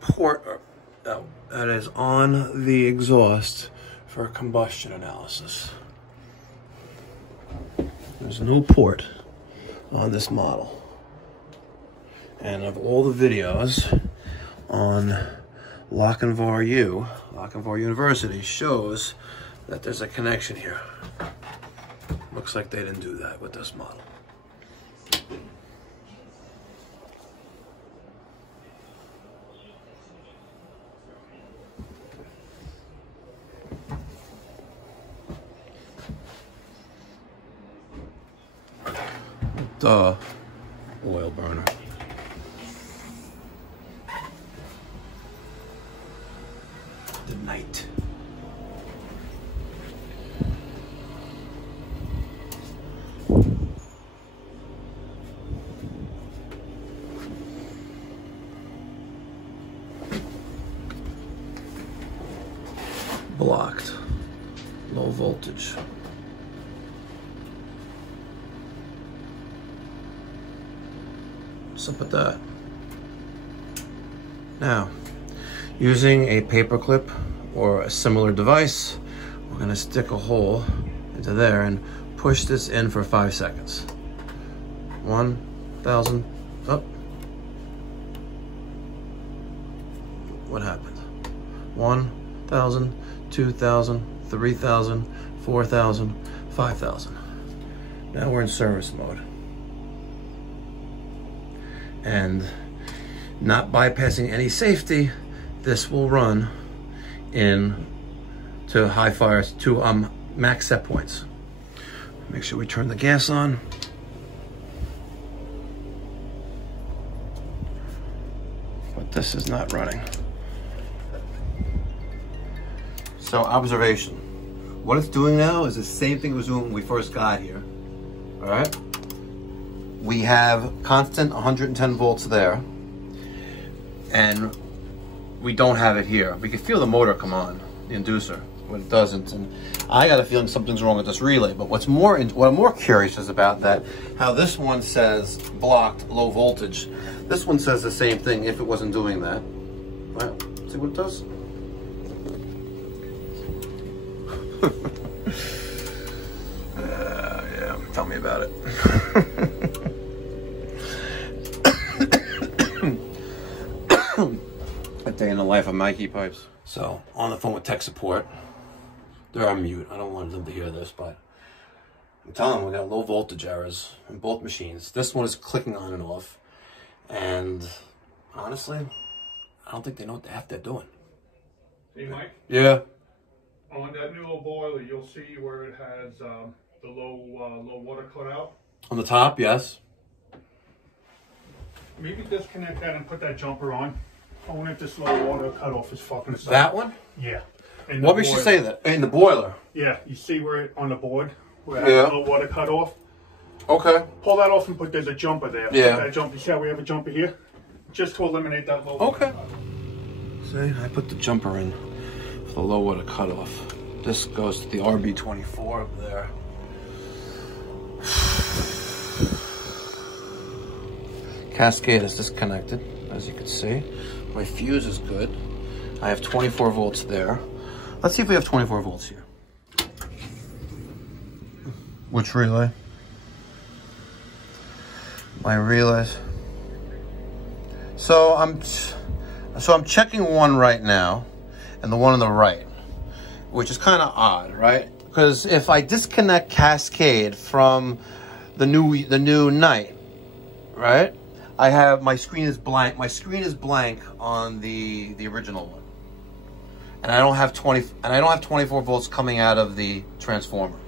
port that is on the exhaust for combustion analysis. There's no port on this model. And of all the videos on Lochinvar University shows that there's a connection here. Looks like they didn't do that with this model. Duh, oil burner. The night. Blocked. Low voltage. What's up with that? Now, using a paper clip or a similar device, we're gonna stick a hole into there and push this in for 5 seconds. 1,000, up. What happened? 1,000, 2,000, 3,000, 4,000, 5,000. Now we're in service mode. And not bypassing any safety, this will run in to high fires to max set points. Make sure we turn the gas on. But this is not running. So observation. What it's doing now is the same thing it was doing when we first got here. All right? We have constant 110 volts there, and we don't have it here. We can feel the motor come on, the inducer, when it doesn't. And I got a feeling something's wrong with this relay. But what I'm more curious is about that, how this one says blocked low voltage. This one says the same thing if it wasn't doing that. Well, see what it does? Yeah, tell me about it. A day in the life of Mikey Pipes. So, on the phone with tech support. They're on mute. I don't want them to hear this, but I'm telling them we got low voltage errors in both machines. This one is clicking on and off. And honestly, I don't think they know what the heck they're doing. Hey, Mike? Yeah. On that new old boiler, you'll see where it has the low water cutout. On the top, yes. Maybe disconnect that and put that jumper on. I want this low water cutoff is fucking us up. That one? Yeah. What makes you say that? In the boiler? Yeah, you see where it on the board? Where it Yeah. has the low water cutoff? Okay. Pull that off and there's a jumper there. Yeah. Put that jumper, see how we have a jumper here? Just to eliminate that low Okay. water cutoff. See, I put the jumper in for the low water cutoff. This goes to the RB24 up there. Cascade is disconnected, as you can see. My fuse is good. I have 24 volts there. Let's see if we have 24 volts here. Which relay? My relays. So I'm checking one right now, and the one on the right, which is kind of odd, right? Because if I disconnect Cascade from the new night, right? I have my screen is blank. My screen is blank on the original one, and I don't have 24 volts coming out of the transformer.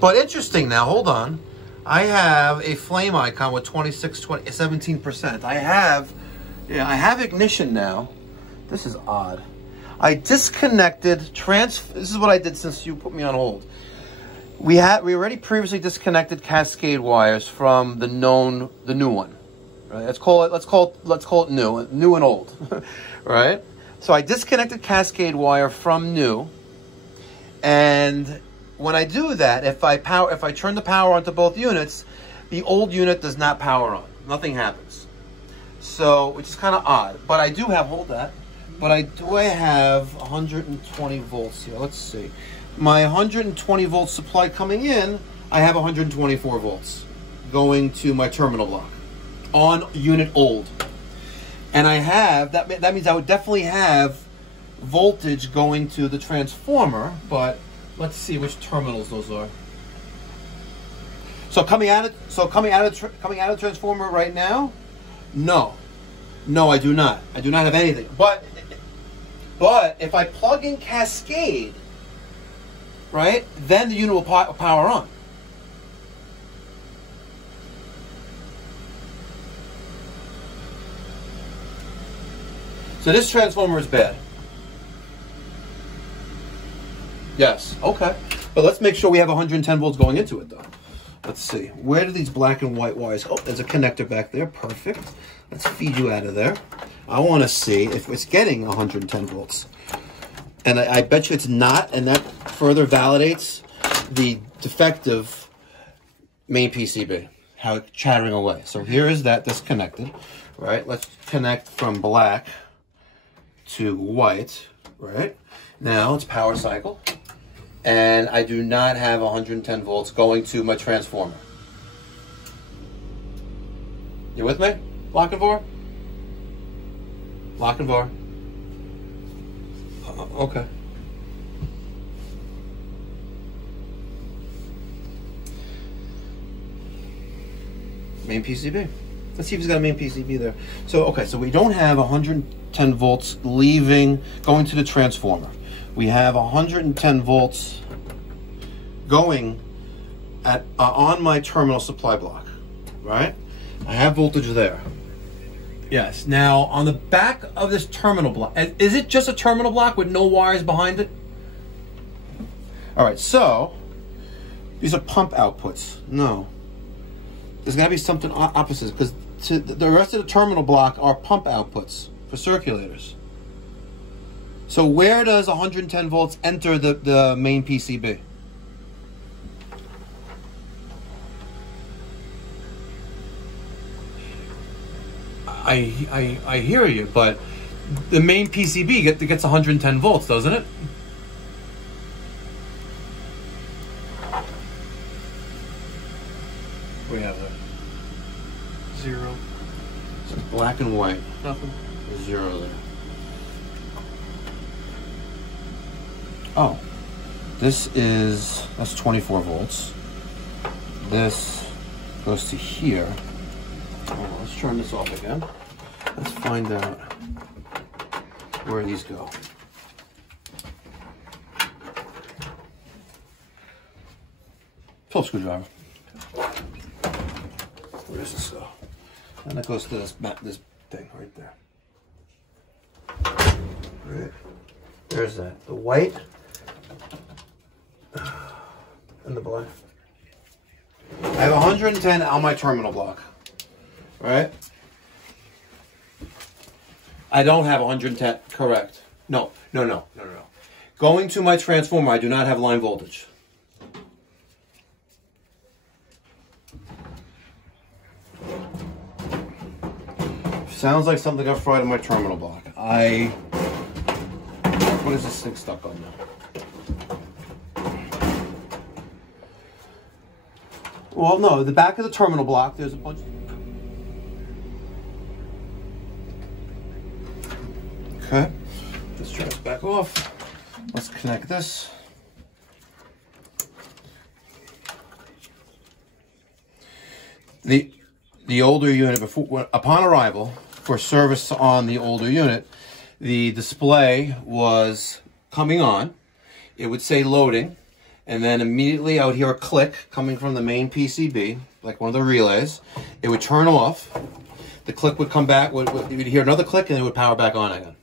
But interesting now. Hold on. I have a flame icon with 17%. I have ignition now. This is odd. I disconnected this is what I did since you put me on hold. We already previously disconnected Cascade wires from the new one. Right? Let's call it new and old. Right? So I disconnected Cascade wire from new, and when I do that, if I turn the power onto both units, the old unit does not power on. Nothing happens. So, which is kind of odd. But I do have, hold that. But I have 120 volts here. Let's see. My 120 volt supply coming in, I have 124 volts going to my terminal block on unit old. And I have, that means I would definitely have voltage going to the transformer, but let's see which terminals those are. So coming out of the transformer right now? No, I do not. I do not have anything. But if I plug in Cascade, right, then the unit will power on. So this transformer is bad. Yes, okay. But let's make sure we have 110 volts going into it, though. Let's see. Where do these black and white wires? Oh, there's a connector back there. Perfect. Let's feed you out of there. I want to see if it's getting 110 volts. And I bet you it's not, and that further validates the defective main PCB, how it's chattering away. So here is that disconnected, right? Let's connect from black to white, right? Now it's power cycle. And I do not have 110 volts going to my transformer. You with me? Lock and var? Lock and var. Okay. Main PCB. Let's see if he's got a main PCB there. So, okay, so we don't have 110 volts going to the transformer. We have 110 volts going on my terminal supply block, right? I have voltage there. Yes. Now, on the back of this terminal block, is it just a terminal block with no wires behind it? All right, so these are pump outputs. No. There's got to be something opposite, because the rest of the terminal block are pump outputs for circulators. So where does 110 volts enter the main PCB? I hear you, but the main PCB gets 110 volts, doesn't it? What do you have there? 0. So black and white. Nothing. 0 there. Oh, that's 24 volts. This goes to here. Oh, let's turn this off again. Let's find out where these go. 12 screwdriver. Where does this go? And that goes to this thing right there. Right. There's that. The white and the black. I have 110 on my terminal block. Right? I don't have 110. Correct. No. Going to my transformer, I do not have line voltage. Sounds like something got fried in my terminal block. What is this thing stuck on now? Well, no, the back of the terminal block, there's a bunch of... Okay, let's turn this back off. Let's connect this. The older unit, upon arrival for service on the older unit, the display was coming on. It would say loading, and then immediately I would hear a click coming from the main PCB, like one of the relays. It would turn off. The click would come back. You'd hear another click, and it would power back on again.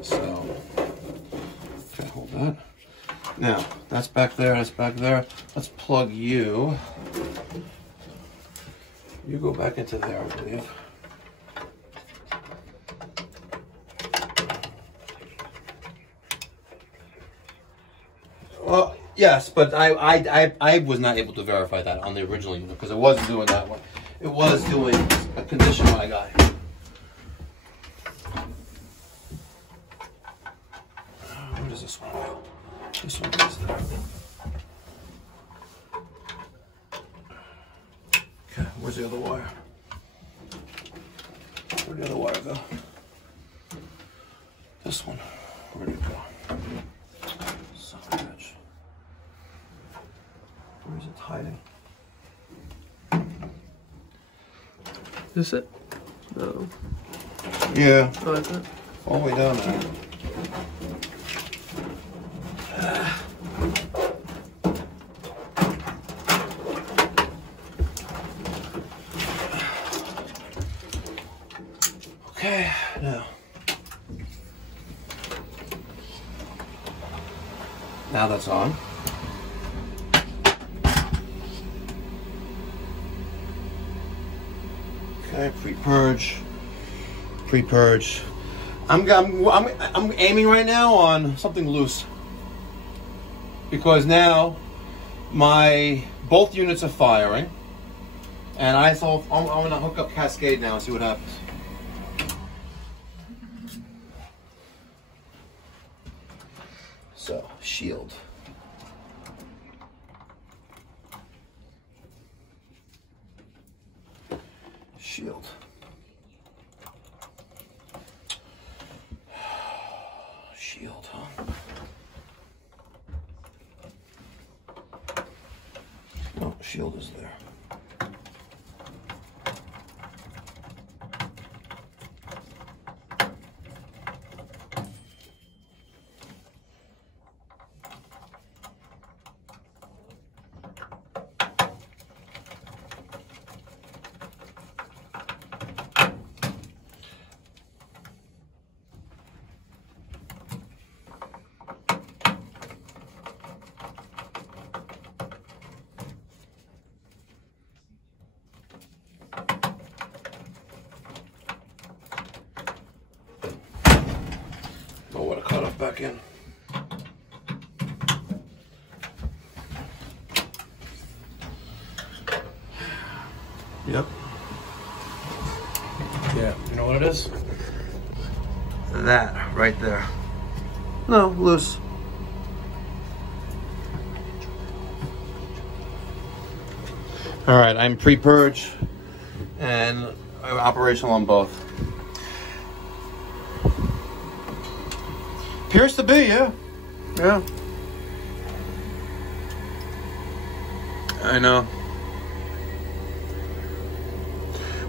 So, okay, hold that. Now, that's back there, that's back there. Let's plug you. You go back into there, I believe. Well, yes, but I was not able to verify that on the original unit because it wasn't doing that one. It was doing a condition when I got here. Where does this one go? This one goes there. Okay, where's the other wire? Where'd the other wire go? This one. Where'd it go? Son of a bitch. Where is it hiding? Is this it? No. Yeah. Oh, that's it? All the way down there. Okay, now that's on. Okay, pre-purge. I'm aiming right now on something loose because now both units are firing, and I thought I'm gonna hook up Cascade now and see what happens. So, shield. Shield. Shield, huh? No, shield is there. Oh, what a cutoff back in. Yep. Yeah, you know what it is? That right there. No, loose. All right, I'm pre-purge and I'm operational on both. Appears to be, yeah. Yeah. I know.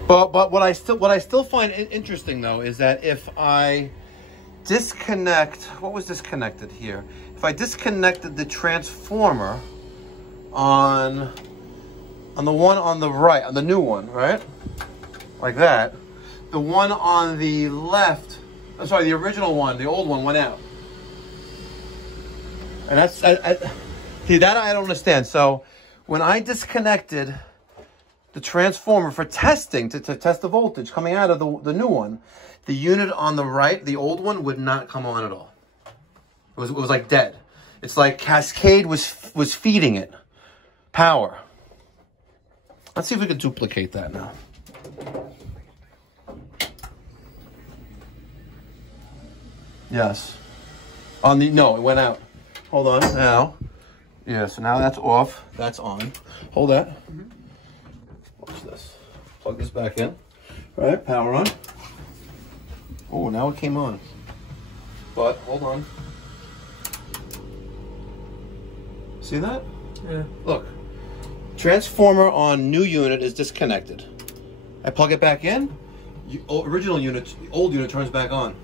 But what I still find interesting though is that if I disconnect, what was disconnected here? If I disconnected the transformer on the one on the right, on the new one, right? Like that. The one on the left, I'm sorry, the original one, the old one went out. And that's, see, that I don't understand. So when I disconnected the transformer for testing, to test the voltage coming out of the new one, the unit on the right, the old one, would not come on at all. It was like dead. It's like Cascade was feeding it power. Let's see if we can duplicate that now. Yes. No, it went out. Hold on, now. Yeah, so now that's off. That's on. Hold that. Watch this. Plug this back in. All right, power on. Oh, now it came on. But, hold on. See that? Yeah. Look. Transformer on new unit is disconnected. I plug it back in. Original unit, old unit turns back on.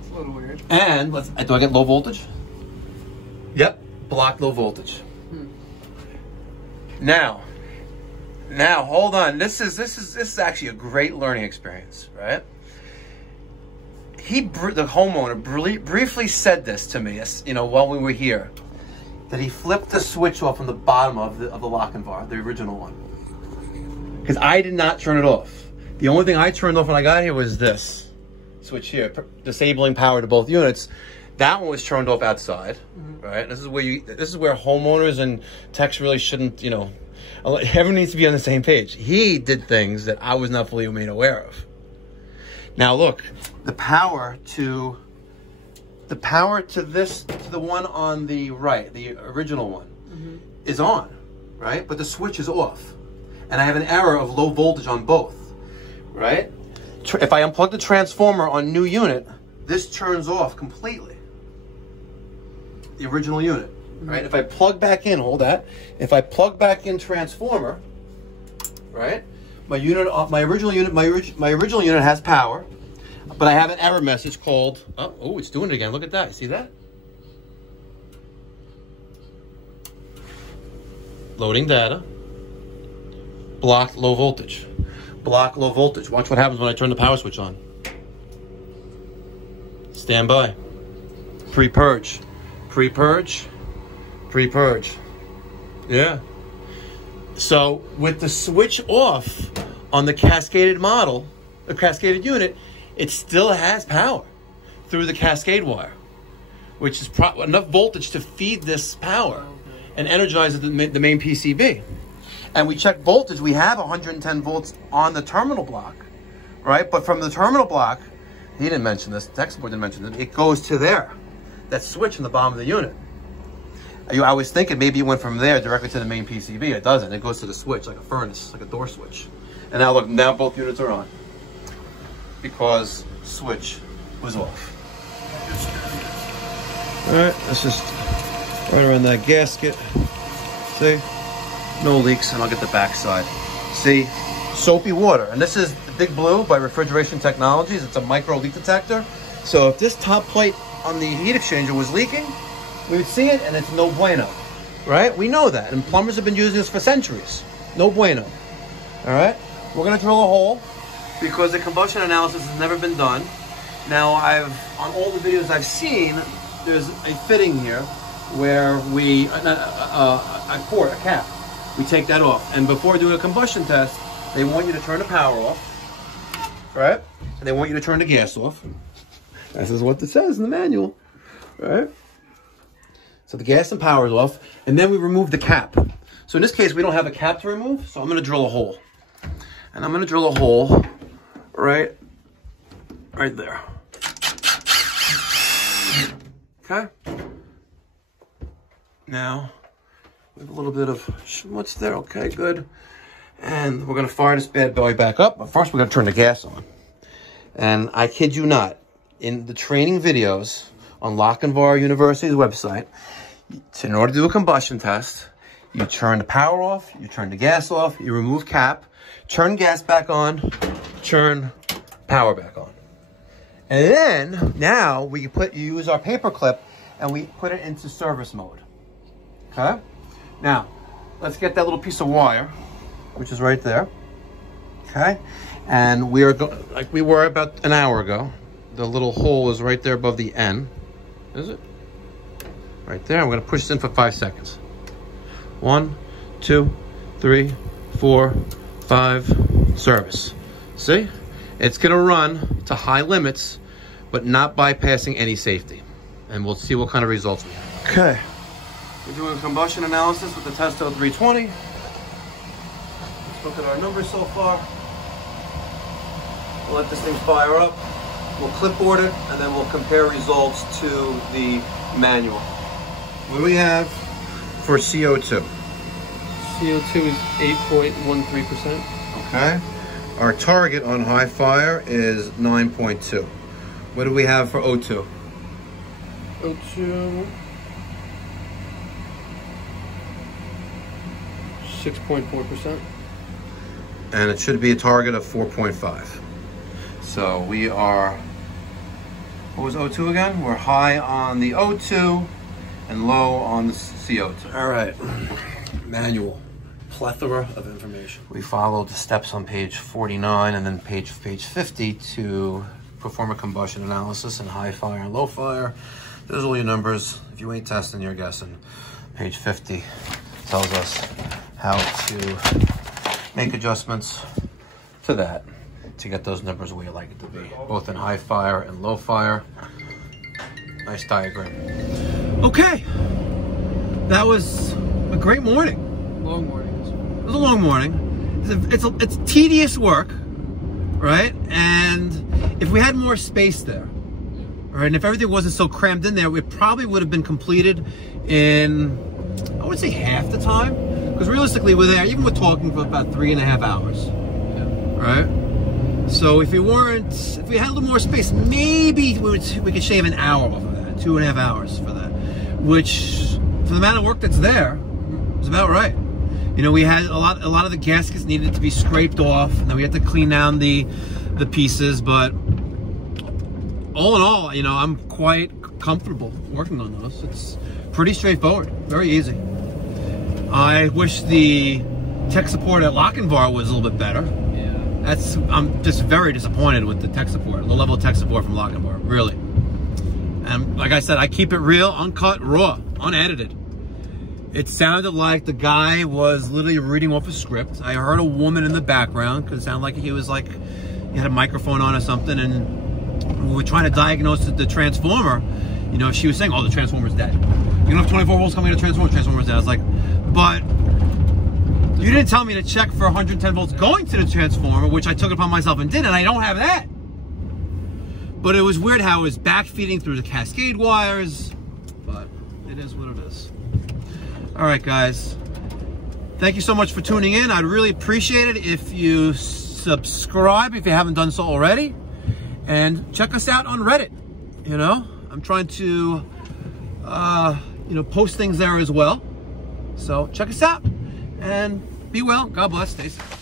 It's a little weird. And, do I get low voltage? Yep, blocked low voltage. Now, hold on. This is actually a great learning experience, right? The homeowner briefly said this to me, while we were here, that he flipped the switch off on the bottom of the Lochinvar, the original one, because I did not turn it off. The only thing I turned off when I got here was this switch here, disabling power to both units. That one was turned off outside, right? This is where homeowners and techs really shouldn't, everyone needs to be on the same page. He did things that I was not fully made aware of. Now look, the power to the one on the right, the original one, is on, right? But the switch is off, and I have an error of low voltage on both, right? If I unplug the transformer on new unit, this turns off completely. The original unit, right? If I plug back in, hold that. If I plug back in transformer, right? My original unit has power, but I have an error message called, oh, it's doing it again. Look at that. See that? Loading data. Blocked low voltage. Block low voltage. Watch what happens when I turn the power switch on. Stand by. Pre-purge. Pre-purge. Pre-purge. Yeah. So with the switch off on the cascaded model, the cascaded unit, it still has power through the cascade wire, which is enough voltage to feed this power and energize the main PCB. And we check voltage. We have 110 volts on the terminal block, right? But from the terminal block, he didn't mention this, the tech support didn't mention it, it goes to there. That switch in the bottom of the unit. I was thinking maybe it went from there directly to the main PCB. It doesn't. It goes to the switch, like a furnace, like a door switch. And now look, now both units are on because switch was off. All right, let's just right around that gasket. See, no leaks, and I'll get the back side. See, soapy water, and this is the Big Blue by Refrigeration Technologies. It's a micro leak detector. So if this top plate on the heat exchanger was leaking, we would see it, and it's no bueno, right? We know that, and plumbers have been using this for centuries. No bueno. All right, we're gonna drill a hole because the combustion analysis has never been done. Now, on all the videos I've seen, there's a fitting here where we a port, a cap. We take that off, and before doing a combustion test, they want you to turn the power off, right? And they want you to turn the gas off. This is what it says in the manual, right? So the gas and power is off, and then we remove the cap. So in this case, we don't have a cap to remove, so I'm gonna drill a hole. And I'm gonna drill a hole right there. Okay? Now, we have a little bit of schmutz there. Okay, good. And we're gonna fire this bad boy back up, but first we're gonna turn the gas on. And I kid you not, in the training videos on Lochinvar University's website, in order to do a combustion test, you turn the power off, you turn the gas off, you remove cap, turn gas back on, turn power back on. And then now we use our paper clip and we put it into service mode. Okay? Now, let's get that little piece of wire, which is right there. Okay? And we are like we were about an hour ago. The little hole is right there above the N. Is it? Right there. I'm going to push this in for 5 seconds. 1, 2, 3, 4, 5. Service. See? It's going to run to high limits, but not bypassing any safety. And we'll see what kind of results we have. Okay. We're doing a combustion analysis with the Testo 320. Let's look at our numbers so far. We'll let this thing fire up. We'll clipboard it, and then we'll compare results to the manual. What do we have for CO2? CO2 is 8.13%. Okay. Our target on high fire is 9.2. What do we have for O2? O2, 6.4%. And it should be a target of 4.5. So we are, what was O2 again? We're high on the O2 and low on the CO2. All right, manual. Plethora of information. We followed the steps on page 49 and then page 50 to perform a combustion analysis in high fire and low fire. There's all your numbers. If you ain't testing, you're guessing. Page 50 tells us how to make adjustments to that to get those numbers where you like it to be, both in high fire and low fire. Nice diagram. Okay, that was a great morning. Long morning. It was a long morning. It's tedious work, right? And if we had more space there, right, and if everything wasn't so crammed in there, it probably would have been completed in, I would say, half the time. Because realistically, we're there, even with talking, for about 3.5 hours, right? So if we had a little more space, maybe we could shave an hour off of that, 2.5 hours for that, which, for the amount of work that's there, is about right. You know, we had a lot of the gaskets needed to be scraped off, and then we had to clean down the pieces, but all in all, you know, I'm quite comfortable working on those. It's pretty straightforward, very easy. I wish the tech support at Lochinvar was a little bit better. Yeah. I'm just very disappointed with the tech support, the level of tech support from Lochinvar, really. And like I said, I keep it real, uncut, raw, unedited. It sounded like the guy was literally reading off a script. I heard a woman in the background, because it sounded like he was like, he had a microphone on or something, and when we were trying to diagnose the transformer, you know, she was saying, oh, the transformer's dead. You don't have 24 volts coming to the transformer's dead. I was like, but you didn't tell me to check for 110 volts going to the transformer, which I took it upon myself and did, and I don't have that. But it was weird how it was backfeeding through the cascade wires, but it is what it is. All right, guys. Thank you so much for tuning in. I'd really appreciate it if you subscribe if you haven't done so already. And check us out on Reddit. You know, I'm trying to, you know, post things there as well. So check us out. And be well. God bless. Stay safe.